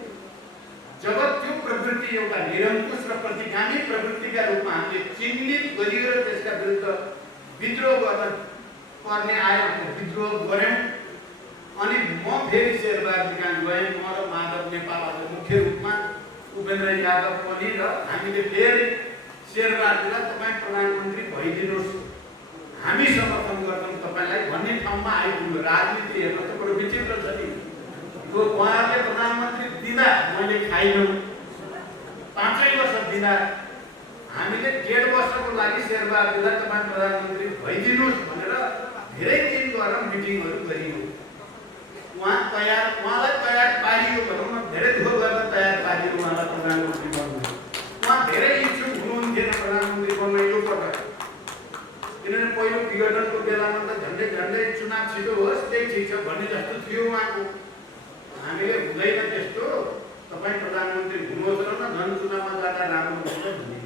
जब त्यो प्रवृत्ति एउटा निरङ्कुश र प्रतिगामी प्रवृत्तिका रूपमा हामीले चिन्हित गरियो र त्यसका विरुद्ध विद्रोह गर्न पर्ने आयो, विद्रोह गऱ्यौँ। अनि म फेरि शेरबहादुर कहाँ गएँ, म र माधव नेपाल मुख्य रूपमा, उपेन्द्र यादव पनि, र हामीले फेरि शेरबहादुरलाई तपाईँ प्रधानमन्त्री भइदिनुहोस्, हामी समर्थन गर्छौँ तपाईँलाई भन्ने ठाउँमा आइपुग्यो। राजनीति हेर्न त बडो विचित्र छ नि। उहाँहरूले प्रधानमन्त्री दिँदा मैले खाइनँ, 5 वर्ष दिँदा हामीले 1.5 वर्षको लागि शेरबहादुरलाई तपाईँ प्रधानमन्त्री भइदिनुहोस् भनेर धेरै दिन गएर मिटिङहरू गरियो। उहाँलाई तयार पारियो भनौँ न, धेरै दुःख गरेर तयार पारियो उहाँलाई प्रधानमन्त्री बन्नु। उहाँ धेरै इच्छुक हुनुहुन्थेन प्रधानमन्त्री बन्न यो पटक, किनभने पहिलो विघटनको बेलामा त झन्डै चुनाव छिटो होस् त्यही ठिक छ भन्ने जस्तो थियो उहाँको। हामीले हुँदैन त्यस्तो, तपाईँ प्रधानमन्त्री हुनुहोस् र न झन् चुनावमा जाँदा राम्रो हुन्छ भन्ने।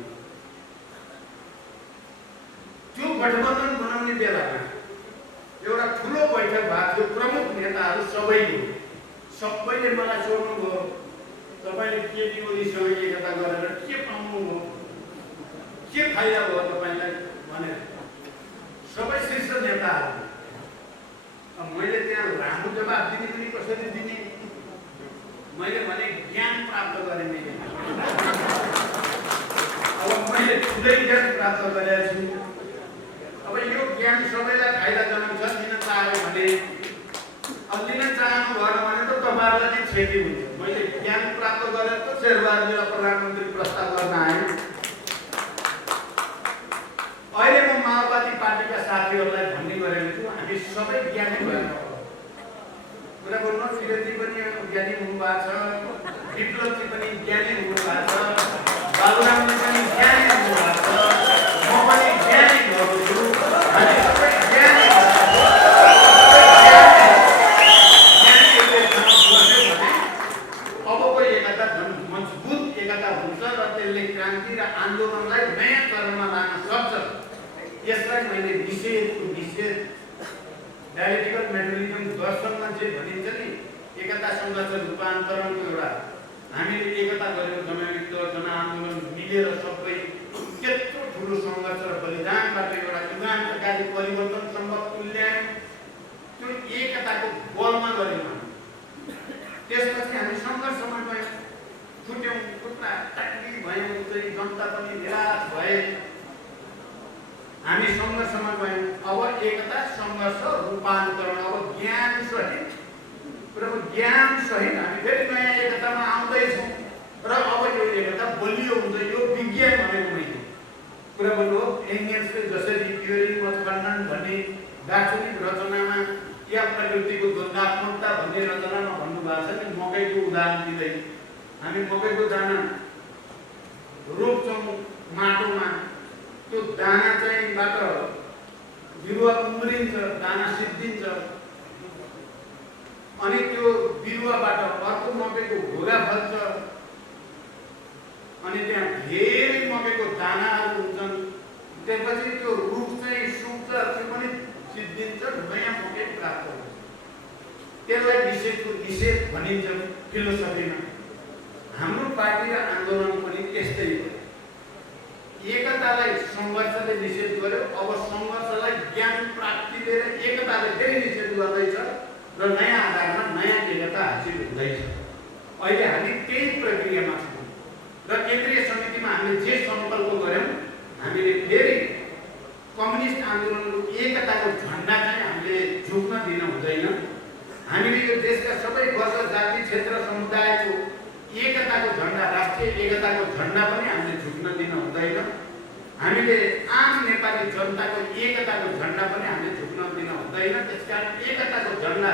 त्यो गठबन्धन बनाउने बेलामा एउटा ठुलो बैठक भएको थियो, प्रमुख नेताहरू सबैले मलाई सोध्नुभयो, तपाईँले केपी ओलीसँग एकता गरेर के पाउनुभयो, के फाइदा भयो तपाईँलाई भनेर सबै शीर्ष नेताहरू। मैले त्यहाँ लामो जवाब दिने पनि कसरी दिने, मैले भने ज्ञान प्राप्त गरेँ मैले। अब मैले ठुलै ज्ञान प्राप्त गरेको छु। अब यो ज्ञान सबैलाई फाइदाजनक छ, लिन चाह्यो भने, लिन चाहनु भएन भने त तपाईँहरूलाई नै क्षति हुन्छ। मैले ज्ञान प्राप्त गरेर त शेरबहादुरलाई प्रधानमन्त्री प्रस्ताव गर्न आएँ। अहिले म माओवादी पार्टीका साथीहरूलाई भन्ने गरेको छु, हामी सबै ज्ञानी भएर कुरा गर्नु। फिरती पनि ज्ञानी हुनुभएको छ, विप्लवजी पनि ज्ञानी हुनुभएको छ, बाबुरामले पनि ज्ञानी हुनुभएको छ, म पनि ज्ञानी भएको छु। हामी सबै ज्ञानी अबको एकता झन् मजबुत एकता हुन्छ र त्यसले क्रान्ति र आन्दोलनलाई नयाँ चरणमा लान सक्छ। यसलाई मैले निषेध डायलेक्टिकल मेटेरियलिज्म दर्शनमा जे भनिन्छ नि, एकता सङ्घर्ष रूपान्तरणको एउटा हामीले एकता गरेर जनयुद्ध जनआन्दोलन मिलेर सबै त्यत्रो ठुलो सङ्घर्ष र बलिदानबाट एउटा युगान्तकारी परिवर्तनसम्म तुल्यायौँ। त्यो एकताको बलमा गरेनौँ। त्यसपछि हामी सङ्घर्षमा गयौँ, फुट्यौँ, टुक्रा टाक्री भयौँ, चाहिँ जनता पनि निराश भए। हामी सङ्घर्षमा गयौँ। अब एकता सङ्घर्ष रूपान्तरण, अब ज्ञान सहित हामी फेरि नयाँ एकतामा आउँदैछौँ र अब यो एकता बलियो हुन्छ। यो विज्ञान भनेको मैले कुरा बोल्नु हो। एङ्गेल्सले जसरी थियोरी अफ खण्डन भन्ने दार्शनिक रचनामा या प्रकृतिको द्वन्द्वात्मकता भन्ने रचनामा भन्नुभएको छ नि, मकैको उदाहरण दिँदै हामी मकैको दाना रोप्छौँ माटोमा, त्यो दाना चाहिँ बाट बिरुवा उम्रिन्छ, दाना सिद्धिन्छ, अनि त्यो बिरुवाबाट अर्को मकैको घोगा फल्छ, अनि त्यहाँ धेरै मकैको दानाहरू हुन्छन्। त्यसपछि त्यो रुख चाहिँ सुक्छ, त्यो पनि सिद्धिन्छ, नयाँ मकै प्राप्त हुन्छ। त्यसलाई निषेध भनिन्छ फिलोसफीमा। हाम्रो पार्टी र आन्दोलन पनि त्यस्तै हो। एकतालाई सङ्घर्षले निषेध गर्यो, अब सङ्घर्षलाई ज्ञान प्राप्तिले र एकताले फेरि निषेध गर्दैछ र नयाँ आधारमा नयाँ एकता हासिल हुँदैछ। अहिले हामी त्यही प्रक्रियामा छौँ र केन्द्रीय समितिमा हामीले जे सङ्कल्प गऱ्यौँ, हामीले फेरि कम्युनिस्ट आन्दोलनको एकताको झन्डा चाहिँ हामीले झुक्न दिन हुँदैन। हामीले यो देशका सबै वर्ग जाति क्षेत्र समुदायको एकताको झन्डा, राष्ट्रिय एकताको झन्डा पनि हामीले झुक्न दिन हुँदैन। हामीले आम नेपाली जनताको एकताको झन्डा पनि हामीले झुक्न दिन हुँदैन। त्यसकारण एकताको झन्डा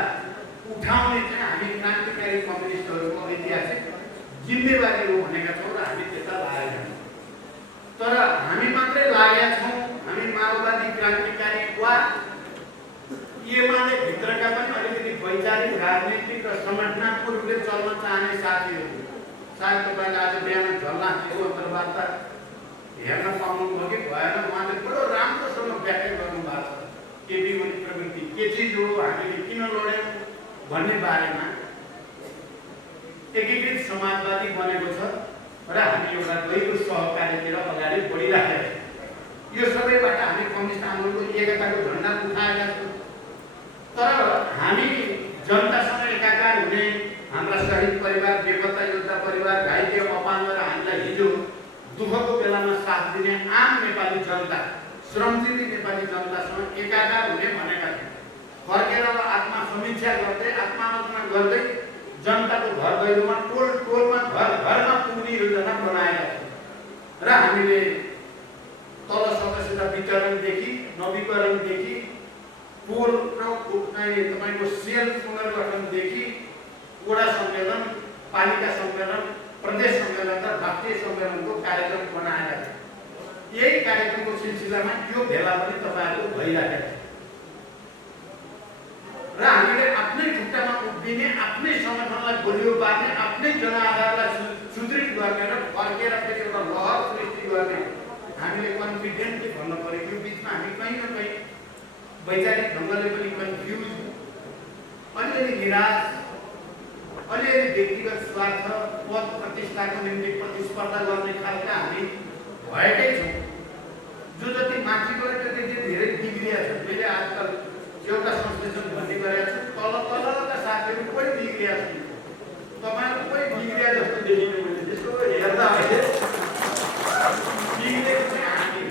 उठाउने चाहिँ हामी क्रान्तिकारी कम्युनिस्टहरूको ऐतिहासिक जिम्मेवारी हो भनेका छौँ र हामी त्यता लागेका छौँ। तर हामी मात्रै लागेका छौँ, हामी माओवादी क्रान्तिकारी वा एमाले भित्रका पनि अलिकति वैचारिक राजनीतिक र संगठनात्मक रूपले चल्न चाहने साथीहरू, सायद तपाईँले आज बिहान झल्लाको अन्तर्वार्ता हेर्न पाउनुभयो कि भएन, उहाँले बडो राम्रोसँग व्याख्या गर्नुभएको छ। केपी ओली प्रवृत्ति के चिज हो, हामीले किन लड्यौँ भन्ने बारेमा एकीकृत समाजवादी बनेको छ र हामी एउटा गहिरो सहकार्यतिर अगाडि बढिरहेका छौँ। यो सबैबाट हामी कम्युनिस्ट आन्दोलनको एकताको झन्डा उठाएका छौँ। तर हामी जनतासँग एकाकार हुने, हाम्रा शहीद परिवार, बेपत्ता योद्धा परिवार, घाइते अपाङ्ग र हामीलाई हिजो दुःखको बेलामा साथ दिने आम नेपाली जनता, श्रमजीवी नेपाली जनतासँग एकाकार हुने भनेका थिए। फर्केर अब आत्मा समीक्षा गर्दै आत्मालोचना गर्दै जनताको घर दैलोमा टोल टोलमा घर घरमा पुग्ने योजना बनाएका छौँ। र हामीले तल सदस्यता वितरणदेखि नवीकरणदेखि पोल र तपाईँको सेल पुनर्गठनदेखि वडा सम्मेलन, पालिका सम्मेलन, प्रदेश सम्मेलन र राष्ट्रिय सम्मेलनको कार्यक्रम बनाएका थिए। यही कार्यक्रमको सिलसिलामा यो भेला पनि तपाईँहरूको भइरहेको छ र हामीले आफ्नै खुट्टामा उभिने, आफ्नै संगठनलाई बलियो पार्ने, आफ्नै जनआधारलाई सुदृढ गर्ने र फर्केर फेरि एउटा लहर सृष्टि गर्ने हामीले कन्फिडेन्टली भन्न पर्यो। यो बिचमा हामी कहीँ न कहीँ वैचारिक ढङ्गले पनि कन्फ्युज, अलिअलि निराश, अलिअलि व्यक्तिगत स्वार्थ, पद प्रतिष्ठाको निम्ति प्रतिस्पर्धा गर्ने खालका हामी भएकै छौँ। जो जति माथि गयो त्यो त्यति धेरै बिग्रिया छ। मैले आजकल एउटा संश्लेषण भन्ने गरेको छु, तलका साथीहरू कोही बिग्रिया छन्, तपाईँहरू कोही बिग्रिया जस्तो देखिनु। मैले त्यसो हेर्दा अहिले बिग्रेको चाहिँ हामी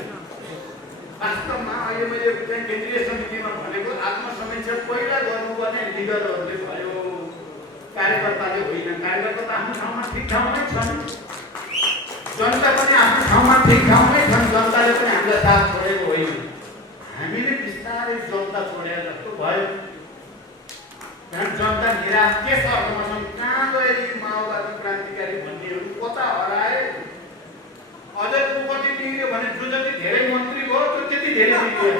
वास्तवमा अहिले मैले चाहिँ केन्द्रीय समितिमा भनेको आत्मसमीक्षा पहिला गर्नुपर्ने लिडरहरूले भयो, कार्यकर्ताले होइन। कार्यकर्ता त आफ्नो ठाउँमा ठिक ठाउँमै छन्, जनता पनि आफ्नो ठाउँमा ठिक ठाउँमै छन्, जनताले पनि हामीलाई साथ छोडेको होइन। हामीले बिस्तारै जनता छोडेर जस्तो भयो। जनता निराश के अर्थमा छन्, कहाँ गए यी माओवादी क्रान्तिकारी भन्नेहरू, कता हराए, अझ को कति बिग्रियो भने जो जति धेरै मन्त्री भयो त्यो त्यति धेरै बिग्रियो।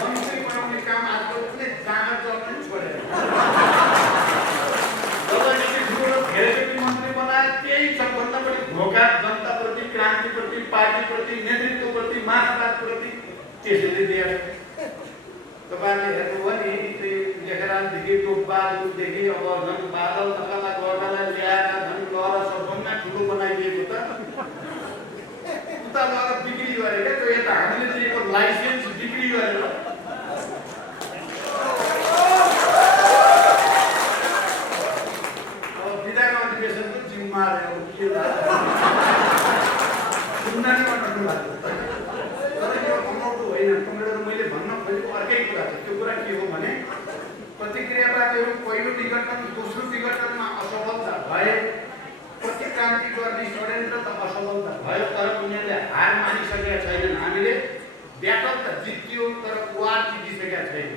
मन्त्री बनाउने काम आजकल कुनै जाँगर चल्न नि छोडेर जबदेखि ठुलो धेरैचोटि मन्त्री बनाए त्यही सबभन्दा बढी धोका जनताप्रति, क्रान्तिप्रति, पार्टीप्रति, नेतृत्वप्रति, मार्क्सवादप्रति त्यसैले दिएर। तपाईँले हेर्नुभयो नि लेखराजदेखि टोपबहादुरदेखि अब झन् बादल तकाला गर्दालाई ल्याएर झन् लहर सबभन्दा ठुलो बनाइदिएको त उता लहर बिक्री गरे क्या। त्यो यता हामीले दिएको लाइसेन्स बिक्री गरेर अब विधायक अधिवेशनको जिम्मा के सुन्दानी बनाउनु भएको। तर यो अनौठो होइन। तपाईँहरू मैले भन्न खोजेको अर्कै कुरा छ। त्यो कुरा के हो भने प्रतिक्रियावादीहरू पहिलो विघटन, दोस्रो विघटनमा असफलता भए, प्रतिक्रान्ति गर्ने षड्यन्त्र त असफलता भयो, तर उनीहरूले हार मानिसकेका छैनन्। हामीले ब्याटल त जित्यो तर वार जितिसकेका छैन।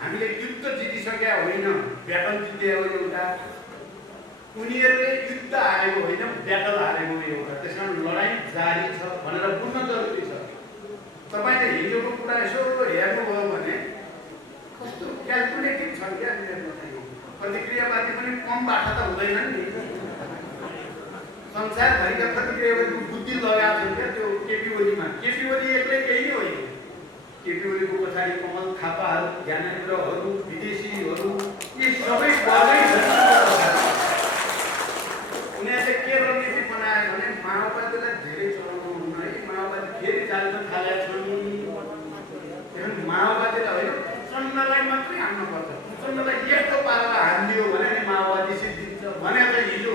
हामीले युद्ध जितिसकेका होइन, ब्याटल जितेको एउटा। उनीहरूले युद्ध हारेको होइन, ब्याटल हारेको एउटा। त्यसकारण लडाइँ जारी छ भनेर बुझ्न जरुरी छ। तपाईँले हिजोको कुरा यसो हेर्नुभयो भने कस्तो क्यालकुलेटिभ छ क्या उनीहरूको। प्रतिक्रियावादी पनि कम बाठा त हुँदैनन् नि। संसारभरिका प्रतिक्रियावादी बुद्धि लगाएको छन् क्या त्यो केपी ओलीमा। केपी ओली एक्लै केही नै होइन। केपी ओलीको पछाडि कमल थापाहरू, ज्ञानेन्द्रहरू, विदेशीहरू, यी सबै वर्गै छन्। उनीहरूले के रणनीति बनायो भने माओवादीलाई धेरै चलाउनु हुन्न है, माओवादी फेरि चाल्न थालेका छन्। माओवादीलाई होइन, प्रचण्डलाई मात्रै हान्नुपर्छ। प्रचण्डलाई यस्तो पारेर हानिदियो भने नि माओवादी सिद्धिन्छ भने चाहिँ हिजो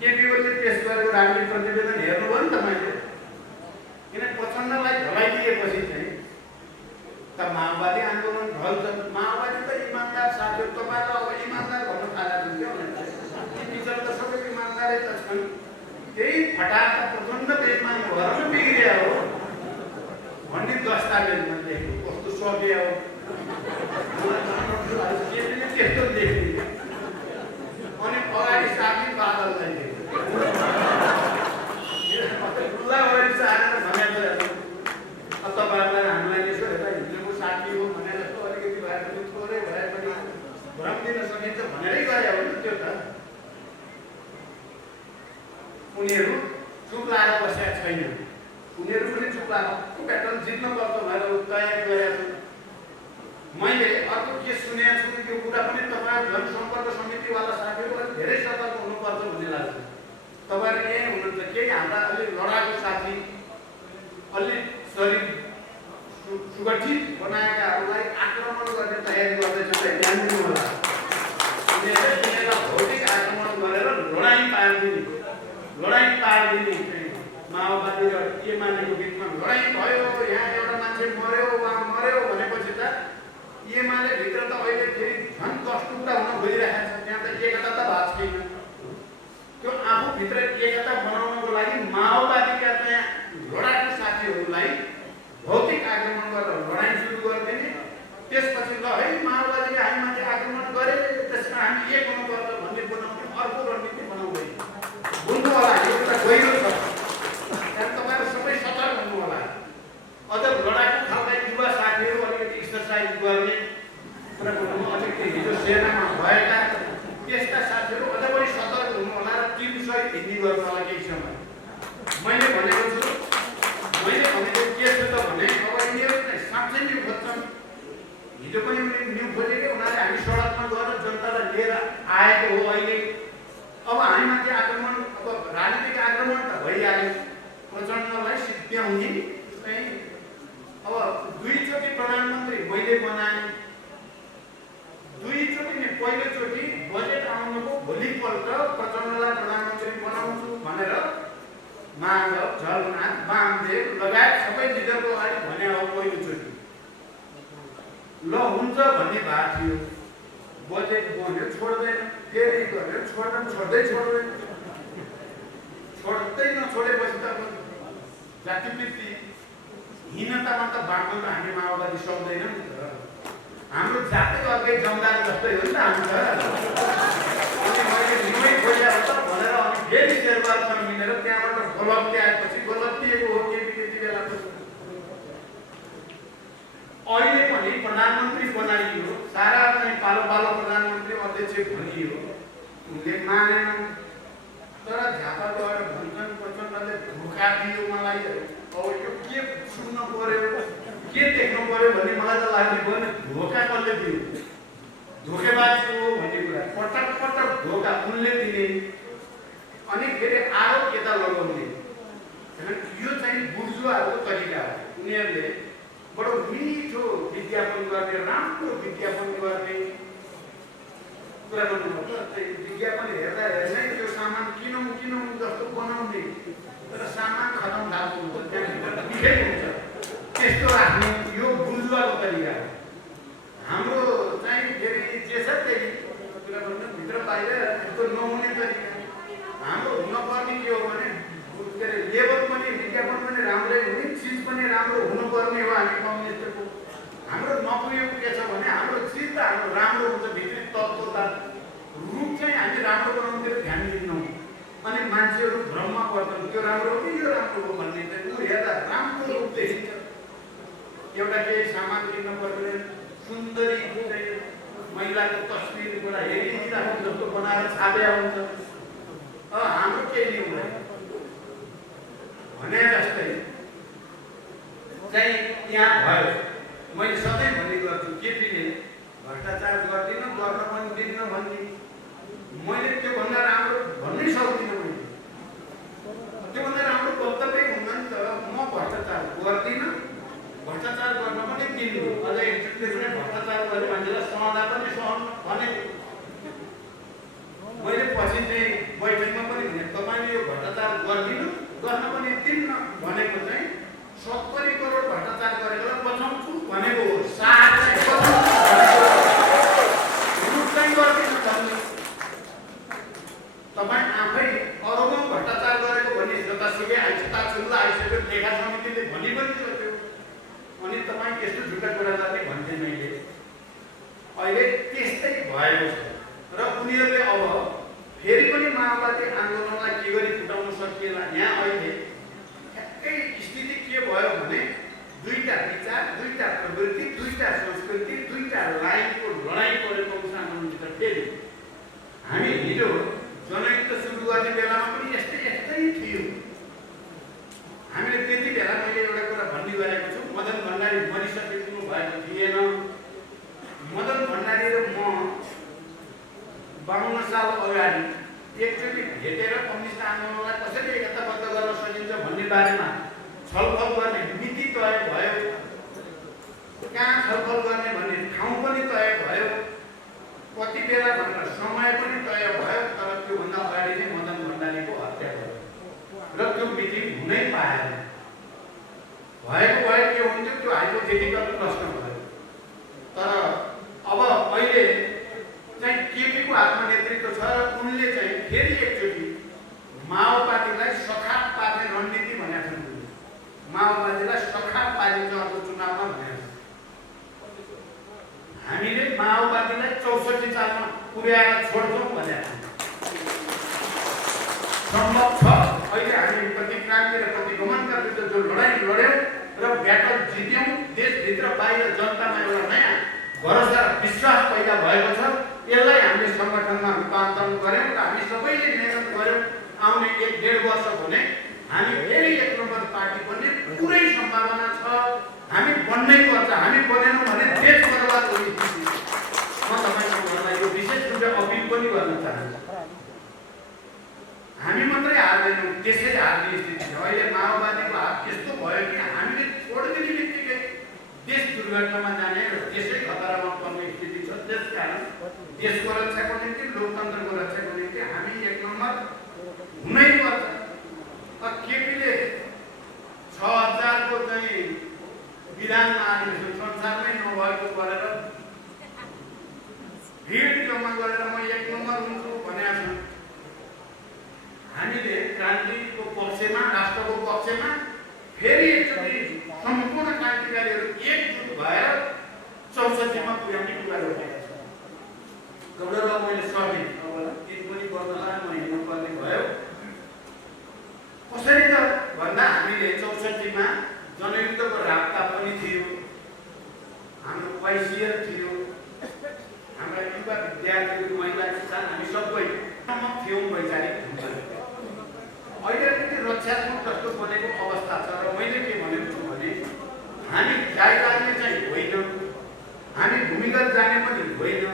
केपी ओलीले पेश गरेको राजनीतिक प्रतिवेदन हेर्नुभयो नि तपाईँले। किन प्रचण्डलाई ढलाइदिएपछि चाहिँ त माओवादी आन्दोलन ढल्छ। माओवादी त इमान्दार साथीहरू, तपाईँलाई अब इमान्दार भन्न थालेको थियो क्या। टिचर त सबै इमान्दारै त छन्। त्यही फटाक प्रचण्ड बेजमान भएर पनि बिग्रिया हो भन्ने दस्तावेजमा देख्यो। कस्तो सके हो त्यस्तो देख्ने। अनि अगाडि साथी बादललाई देख्यो। अगाडि सारेर भनेको तपाईँहरूलाई हामीलाई यसो हेर्दा हिजोको साथी हो भनेर जस्तो अलिकति भए पनि थोरै भए पनि भ्रम दिन सकिन्छ भनेरै गरे हो नि। त्यो त उनीहरू चुप लाएर बसेका छैन। उनीहरू पनि चुप लाएर ब्याटल जित्नुपर्छ भनेर तयारी गरेका छन्। मैले अर्को के सुनेको छु त्यो कुरा पनि तपाईँहरू जनसम्पर्क समितिवाला साथीहरू अलिक धेरै सतर्क हुनुपर्छ भन्ने लाग्छ। तपाईँहरू यही हुनुहुन्छ। केही हाम्रा अलि लडाकु साथी, अलि शरीर सुगठित बनाएकाहरूलाई आक्रमण गर्ने तयारी गर्दैछन् है, ध्यान दिनु होला। उनीहरूले भौतिक आक्रमण गरेर लडाइँ पारिदिने एमाले माओवादी र एमालेको बिचमा लडाईँ भयो, यहाँ एउटा मान्छे मर्यो वा मर्यो भनेपछि त एमाले भित्र त अहिले फेरि झन् 10 टुक्रा हुन गइरहेको छ। त्यहाँ त एकता त भएको छैन। त्यो आफूभित्र एकता बनाउनको लागि माओवादीका त्यहाँ लडाकु साथीहरूलाई भौतिक आक्रमण गरेर लडाईँ सुरु गरिदिने, त्यसपछि ल है माओवादीले हामीमाथि आक्रमण गरे त्यसमा हामी एक हुनुपर्छ भन्ने बनाउने अर्को रणनीति बनाउँदै बुझ्नु होला। यो कुरा गहिरो छ, त्यहाँ तपाईँहरू सबै सतर्क हुनु होला। अझ लडाकु खालका युवा साथीहरू अलिकति एक्सर्साइज गर्ने कुरा गर्नु, अझ हिजो सेनामा भएका त्यस्ता साथीहरू अझ बढी सतर्क हुनु होला र टिमसहित हिँड्ने गर्नु होला। केही समय मैले भनेको छु, मैले भनेको के छु त भने अब यिनीहरू साँच्चै नै खोज्छन्। हिजो पनि उनीहरू न्यु खोजेको, उनीहरूले हामी सडकमा गएर जनतालाई लिएर आएको हो। अहिले अब हामीमाथि आक्रमण, अब राजनीतिक आक्रमण त भइहाल्यो। प्रचण्डलाई सिद्ध्याउने चाहिँ अब 2 चोटि प्रधानमन्त्री मैले बनाएँ, 2 चोटि नै। पहिलोचोटि बजेट आउनुको भोलिपल्ट प्रचण्डलाई प्रधानमन्त्री बनाउँछु भनेर माधव, झलनाथ, वामदेव लगायत सबै लिडरको अगाडि भने हो पहिलोचोटि। ल हुन्छ भन्ने भएको थियो, बजेट बन्यो छोड्दैन, फेरि गर्यो छोड्दैन, छोड्दै नछोडेपछि त जातिवृत्ति हीनतामा त बाँड्न त हामी माओवादी सक्दैनौँ नि त। हाम्रो जातै अर्कै जमदार जस्तै हो नि त हामी त। अनि मैले निमै खोजेर त भनेर अनि फेरि शेरबहादुरसँग मिलेर त्यहाँबाट गलत आएपछि गलत दिएको हो त्यति बेला। अहिले पनि प्रधानमन्त्री बनाइयो, सारा चाहिँ पालो प्रधानमन्त्री अध्यक्ष भनियो, उनले मानेन। तर झापा गएर भन्छन् प्रचण्डले धोका दियो मलाई। अब यो के सुन्न पर्यो, के देख्नु पर्यो भन्ने मलाई त लाग्यो भने धोका कसले दियो, धोकेबाज हो भन्ने कुरा। पटक धोका उनले दिने, अनि फेरि आरोप यता लगाउने। यो चाहिँ बुर्जुवाहरूको तरिका हो। उनीहरूले बडो मिठो विज्ञापन गर्ने, राम्रो विज्ञापन गर्ने कुरा गर्नुपर्छ। विज्ञापन हेर्दा हेर्दै त्यो सामान किनौँ जस्तो बनाउने, तर सामान खतम भएको हुन्छ, त्यहाँभित्र मिठै हुन्छ त्यस्तो राख्ने। यो बुर्जुवाको तरिका हो। हाम्रो चाहिँ फेरि जे छ त्यही कुरा गर्नु, भित्र बाहिर त्यो नहुने तरिका। हाम्रो हुनुपर्ने के हो भने के अरे लेबर पनि विज्ञापन पनि राम्रै हुने, चिज पनि राम्रो हुनुपर्ने हो। हामी कम्युनिस्टको हाम्रो नपुगेको के छ भने हाम्रो चिज त हाम्रो राम्रो हुन्छ, भित्री तत्त्वता रूप चाहिँ हामी राम्रो बनाउनुतिर ध्यान दिन्नौँ। अनि मान्छेहरू भ्रममा पर्छन् त्यो राम्रो हो कि यो राम्रो हो भन्ने चाहिँ ऊ हेर्दा राम्रो रूप देखिन्छ। एउटा केही सामान किन्न पर्ने सुन्दरी चाहिँ महिलाको तस्बिरबाट हेरिदिँदाखेरि जस्तो बनाएर छापे हुन्छ, हाम्रो केही नि हुँदैन भने जस्तै चाहिँ यहाँ भयो। मैले सधैँ भन्ने गर्छु, केपीले भ्रष्टाचार गर्दिनँ, गर्न पनि दिन्न भन्ने। मैले त्योभन्दा राम्रो भन्नै सक्दिनँ। मैले त्योभन्दा राम्रो वक्तव्य हुँदैन नि त। म भ्रष्टाचार गर्दिनँ, भ्रष्टाचार गर्न पनि दिनु, अझ एकचोटि पनि भ्रष्टाचार गर्ने मान्छेलाई समाधान पनि सहन भने। मैले पछि चाहिँ बैठकमा पनि भने तपाईँले यो भ्रष्टाचार गरिदिनु, गर्न पनि दिन्न भनेको चाहिँ 70 करोड भ्रष्टाचार गरेकोलाई बचाउँछु भनेको हो। साथ चाहिँ रूप चाहिँ गर्दिनँ भन्ने। तपाईँ आफै अरूमा भ्रष्टाचार गरेको भने जतासुकै आइसता चुल्ला आइसक्यो, लेखा समितिले भनि पनि सक्यो, अनि तपाईँ यस्तो झुटा कुरा गर्ने भन्थे मैले। अहिले त्यस्तै भएको छ र उनीहरूले अब फेरि पनि माओवादी आन्दोलनलाई के गरी फुटाउन सकिएला। यहाँ अहिले ठ्याक्कै स्थिति के भयो भने दुईटा विचार, दुईटा प्रवृत्ति, दुईटा संस्कृति, दुईटा लाइनको लडाइँ परेको आन्दोलनभित्र फेरि हामी हिजो जनयुद्ध सुरु गर्ने बेलामा पनि यस्तै थियो। हामीले त्यति बेला मैले एउटा कुरा भन्ने गरेको छु, मदन भण्डारी मरिसकेको भएको थिएन। मदन भण्डारी र म 52 साल अगाडि एकचोटि भेटेर कम्युनिस्ट आन्दोलनलाई कसरी एकताबद्ध गर्न सकिन्छ भन्ने बारेमा छलफल गर्ने मिति तय भयो, कहाँ छलफल गर्ने भन्ने ठाउँ पनि तय भयो, कति बेला भनेर समय पनि तय भयो। तर त्योभन्दा अगाडि नै मदन भण्डारीको हत्या भयो र फेरि एकचोटि माओवादीलाई सखाप पार्ने रणनीति भनेका छन्। माओवादीलाई सखाप पारिन्छ अर्को चुनावमा भनेका छन्। हामीले माओवादीलाई 64 सालमा पुर्याएर छोड्छौँ भनेका छन्। सम्भव छ। अहिले हामी प्रतिक्रान्ति र प्रतिगमनका विरुद्ध जो लडाईँ लड्यौँ र ब्याटल जित्यौँ, देशभित्र बाहिर जनतामा एउटा नयाँ भरोसा र विश्वास पैदा भएको छ। यसलाई हामीले सङ्गठनमा रूपान्तरण गर्यौँ र हामी सबैले मेहनत गर्यौँ। आउने 1-1.5 वर्ष भने हामी फेरि 1 नम्बर पार्टी बन्ने पुरै सम्भावना छ। हामी बन्नै पर्छ। हामी बनेनौँ भने देश बर्बाद हुने स्थिति। म तपाईँहरूलाई यो विशेष रूपले अपिल पनि गर्न चाहन्छु। हामी मात्रै हार्दैनौँ, देशै हार्ने स्थिति छ। अहिले माओवादीको हात यस्तो भयो कि हामीले छोडिदिने बित्तिकै देश दुर्घटनामा जाने र देशै खतरामा पर्ने स्थिति छ। त्यसकारण देशको रक्षाको निम्ति, लोकतन्त्रको रक्षाको निम्ति हामी 1 नम्बर हुनै पर्छ। केपीले 6000 को चाहिँ विधानमा अधिवेशन संसारमै नभएको गरेर भिड जम्मा गरेर म 1 नम्बर हुन्छु भनेका छन्। हामीले क्रान्तिको पक्षमा, राष्ट्रको पक्षमा फेरि एकचोटि सम्पूर्ण क्रान्तिकारीहरू एकजुट भएर 64 मा पुर्याउने कुरा गरेका छौँ। गौरव मैले सकेँ अब दिन पनि गर्नलाई म हिँड्नुपर्ने भयो। कसरी त भन्दा हामीले 64 मा जनयुद्धको राप्ता पनि थियो, हाम्रो पैसियर थियो, हाम्रा युवा विद्यार्थीहरू, महिला किसान, हामी सबै थियौँ वैचारिक ढङ्गले। अहिले पनि रक्षात्मक जस्तो बनेको अवस्था छ र मैले के भनेको छु भने हामी जाने चाहिँ होइन, हामी भूमिगत जाने पनि होइन,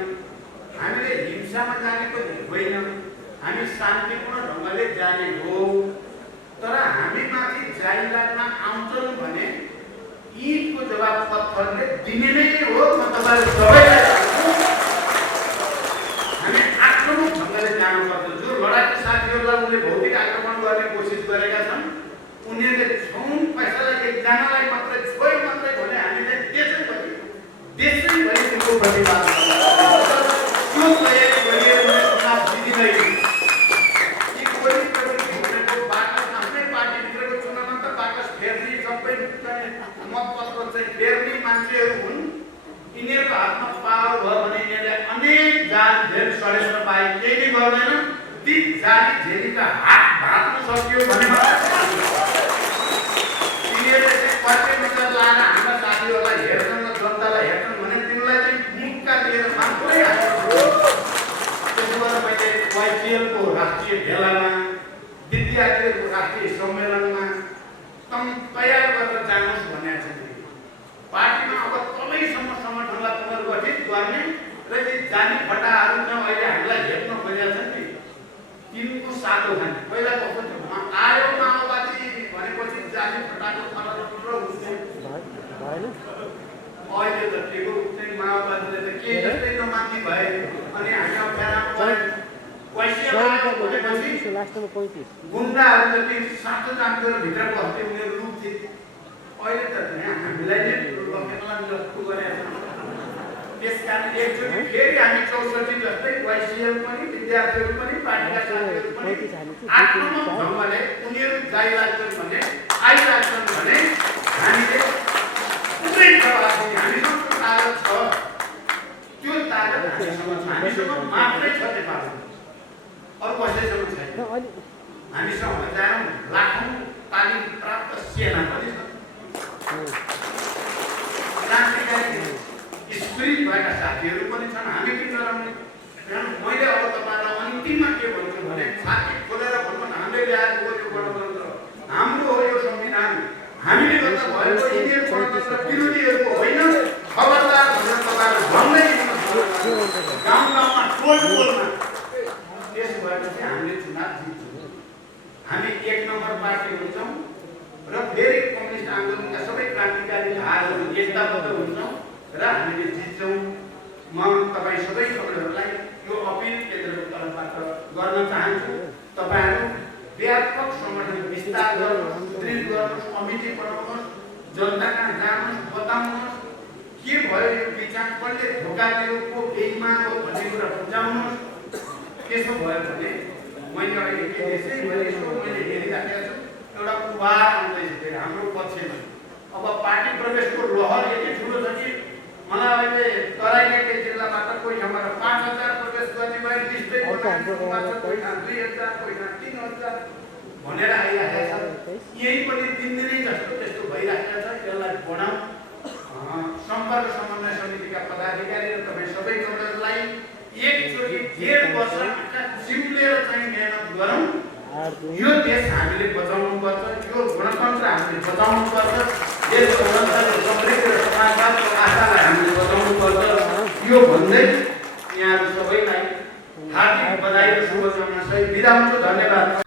हामीले हिंसामा जाने पनि होइन, हामी शान्तिपूर्ण ढङ्गले जाने हो। तर हामी माथि जाई लाग्न आउँछन् भने ईदको जवाब पत्थरले दिने नै हो। म तपाईँहरू सबैलाई हामी आक्रमक ढङ्गले जानुपर्छ। जो लडाकु साथीहरूलाई उनले भौतिक आक्रमण गर्ने कोसिस गरेका छन्, उनीहरूले छौँ पैसालाई एकजनालाई मात्रै छोयो मात्रै भने हामीले देशैभरि त्यसको प्रतिवाद त्यो तयारी गरिएर चुनाव जितिँदैन। यी कोही भनेको बाकस आफ्नै पार्टीभित्रको चुनावमा त बाकस फेर्ने सबै मतपत्र चाहिँ फेर्ने मान्छेहरू हुन्। यिनीहरूको हातमा पावर भयो भने यिनीहरूले अनेक जाल झेल षड्यन्त्र पाए केही नै गर्दैन। ती जाली झेलीका हात भाग्नु सक्यो भने यिनीहरूले चाहिँ कति मिटर लाएर हाम्रा साथीहरूलाई हेर्छन् र जनतालाई हेर्छन् भने तिमीलाई चाहिँ मुक्का दिएर मात्रै हाल्छ। त्यसो गरेर मैले वाइसिएलको राष्ट्रिय भेलामा, विद्यार्थीहरूको राष्ट्रिय सम्मेलनमा तयार गरेर जानुहोस् भनेको छ। पार्टीमा अब तलैसम्म सङ्गठनलाई पुनर्गठित गर्ने र यी जाली फटाहरू चाहिँ अहिले हामीलाई हेर्न खोजेका छन् नि, तिनको सातो खाने। पहिला कस्तो थियो, आयो माओवादी भनेपछि जाली फटाको थर टुक्रो उठ्थ्यो। अहिले त के को चाहिँ माओवादीले त केही जस्तै नमान्ने भए अनि हामी अप्ठ्यारामा पऱ्यौँ। पैसा भनेपछि गुन्डाहरू जति सातो जान्थ्यो र भित्र बस्थ्यो, उनीहरू रुप्थे। अहिले त हामीलाई नै लखेट्ला जस्तो गरेका छन्। त्यसकारण एकचोटि फेरि हामी 64 जस्तै वाइसिएल पनि, विद्यार्थीहरू पनि, पार्टीका साथीहरू पनि आक्रमक ढङ्गले उनीहरू जाइ लाग्छन् भने, आइलाग्छन् भने हामीले पुरै जवाब दिने हामीसँग तागत छ। त्यो तागत हामीसँग मात्रै छ। नेपालमा अरू कसैसँग छैन। हामीसँग हजारौँ लाखौँ तालिम प्राप्त सेना पनि छ। क्रान्तिकारी स्पिरिट भएका साथीहरू पनि छन्। हामी के गराउने? मैले अब तपाईँलाई अन्तिममा के भन्छु भने छाती खोलेर भन्नु, हामीले ल्याएको हो यो गणतन्त्र, हाम्रो हो यो संविधान, हामीले गर्दा भएको यिनीहरू गणतन्त्र विरोधीहरूको होइन। खबरदार भनेर तपाईँहरू भन्दै गाउँ-गाउँमा, टोल-टोलमा। त्यसो भएपछि हामीले चुनाव जित्छौँ। हामी 1 नम्बर पार्टी हुन्छौँ र फेरि कम्युनिस्ट आन्दोलनका सबै क्रान्तिकारी धारहरू एकताबद्ध हुन्छौँ र हामीले जित्छौँ। म तपाईँ सबै तपाईँहरूलाई यो अपिल केन्द्रको तर्फबाट गर्न चाहन्छु। तपाईँहरू व्यापक सङ्गठन विस्तार गर्नुहोस्, सुदृढ गर्नुहोस्, कमिटी बनाउनुहोस्, जनताका जानुहोस्, बताउनुहोस् के भयो यो विचार, कसले धोका दियो, को बेइमान हो भन्ने कुरा बुझाउनुहोस्। त्यसो भयो भने मैले अहिले त्यसैभरि यसो मैले हेरिराखेको छु एउटा उभार आउँदैछ फेरि हाम्रो पक्षमा। अब पार्टी प्रवेशको लहर यति ठुलो छ कि मलाई अहिले तराईकै जिल्लाबाट कोही ठाउँबाट 5000 प्रवेश गर्ने भए लिस्टै बनाएको छ, कोही ठाउँ 2000, कोही ठाउँ 3000 भनेर आइरहेको छ। यही पनि दिनदिनै जस्तो त्यस्तो भइरहेको छ। यसलाई बढाउँ। सम्पर्क समन्वय समितिका पदाधिकारी र तपाईँ सबै कर्मचारीलाई एकचोटि 1.5 वर्ष सिम्लेर चाहिँ मेहनत गरौँ। यो देश हामीले बचाउनु पर्छ, यो गणतन्त्र हामीले बचाउनु पर्छ, देशको गणतन्त्र समृद्ध र समाजवादको आशालाई हामीले बचाउनु पर्छ। यो भन्दै यहाँहरू सबैलाई हार्दिक बधाई र शुभकामना सहित बिदा हुन्छु। धन्यवाद।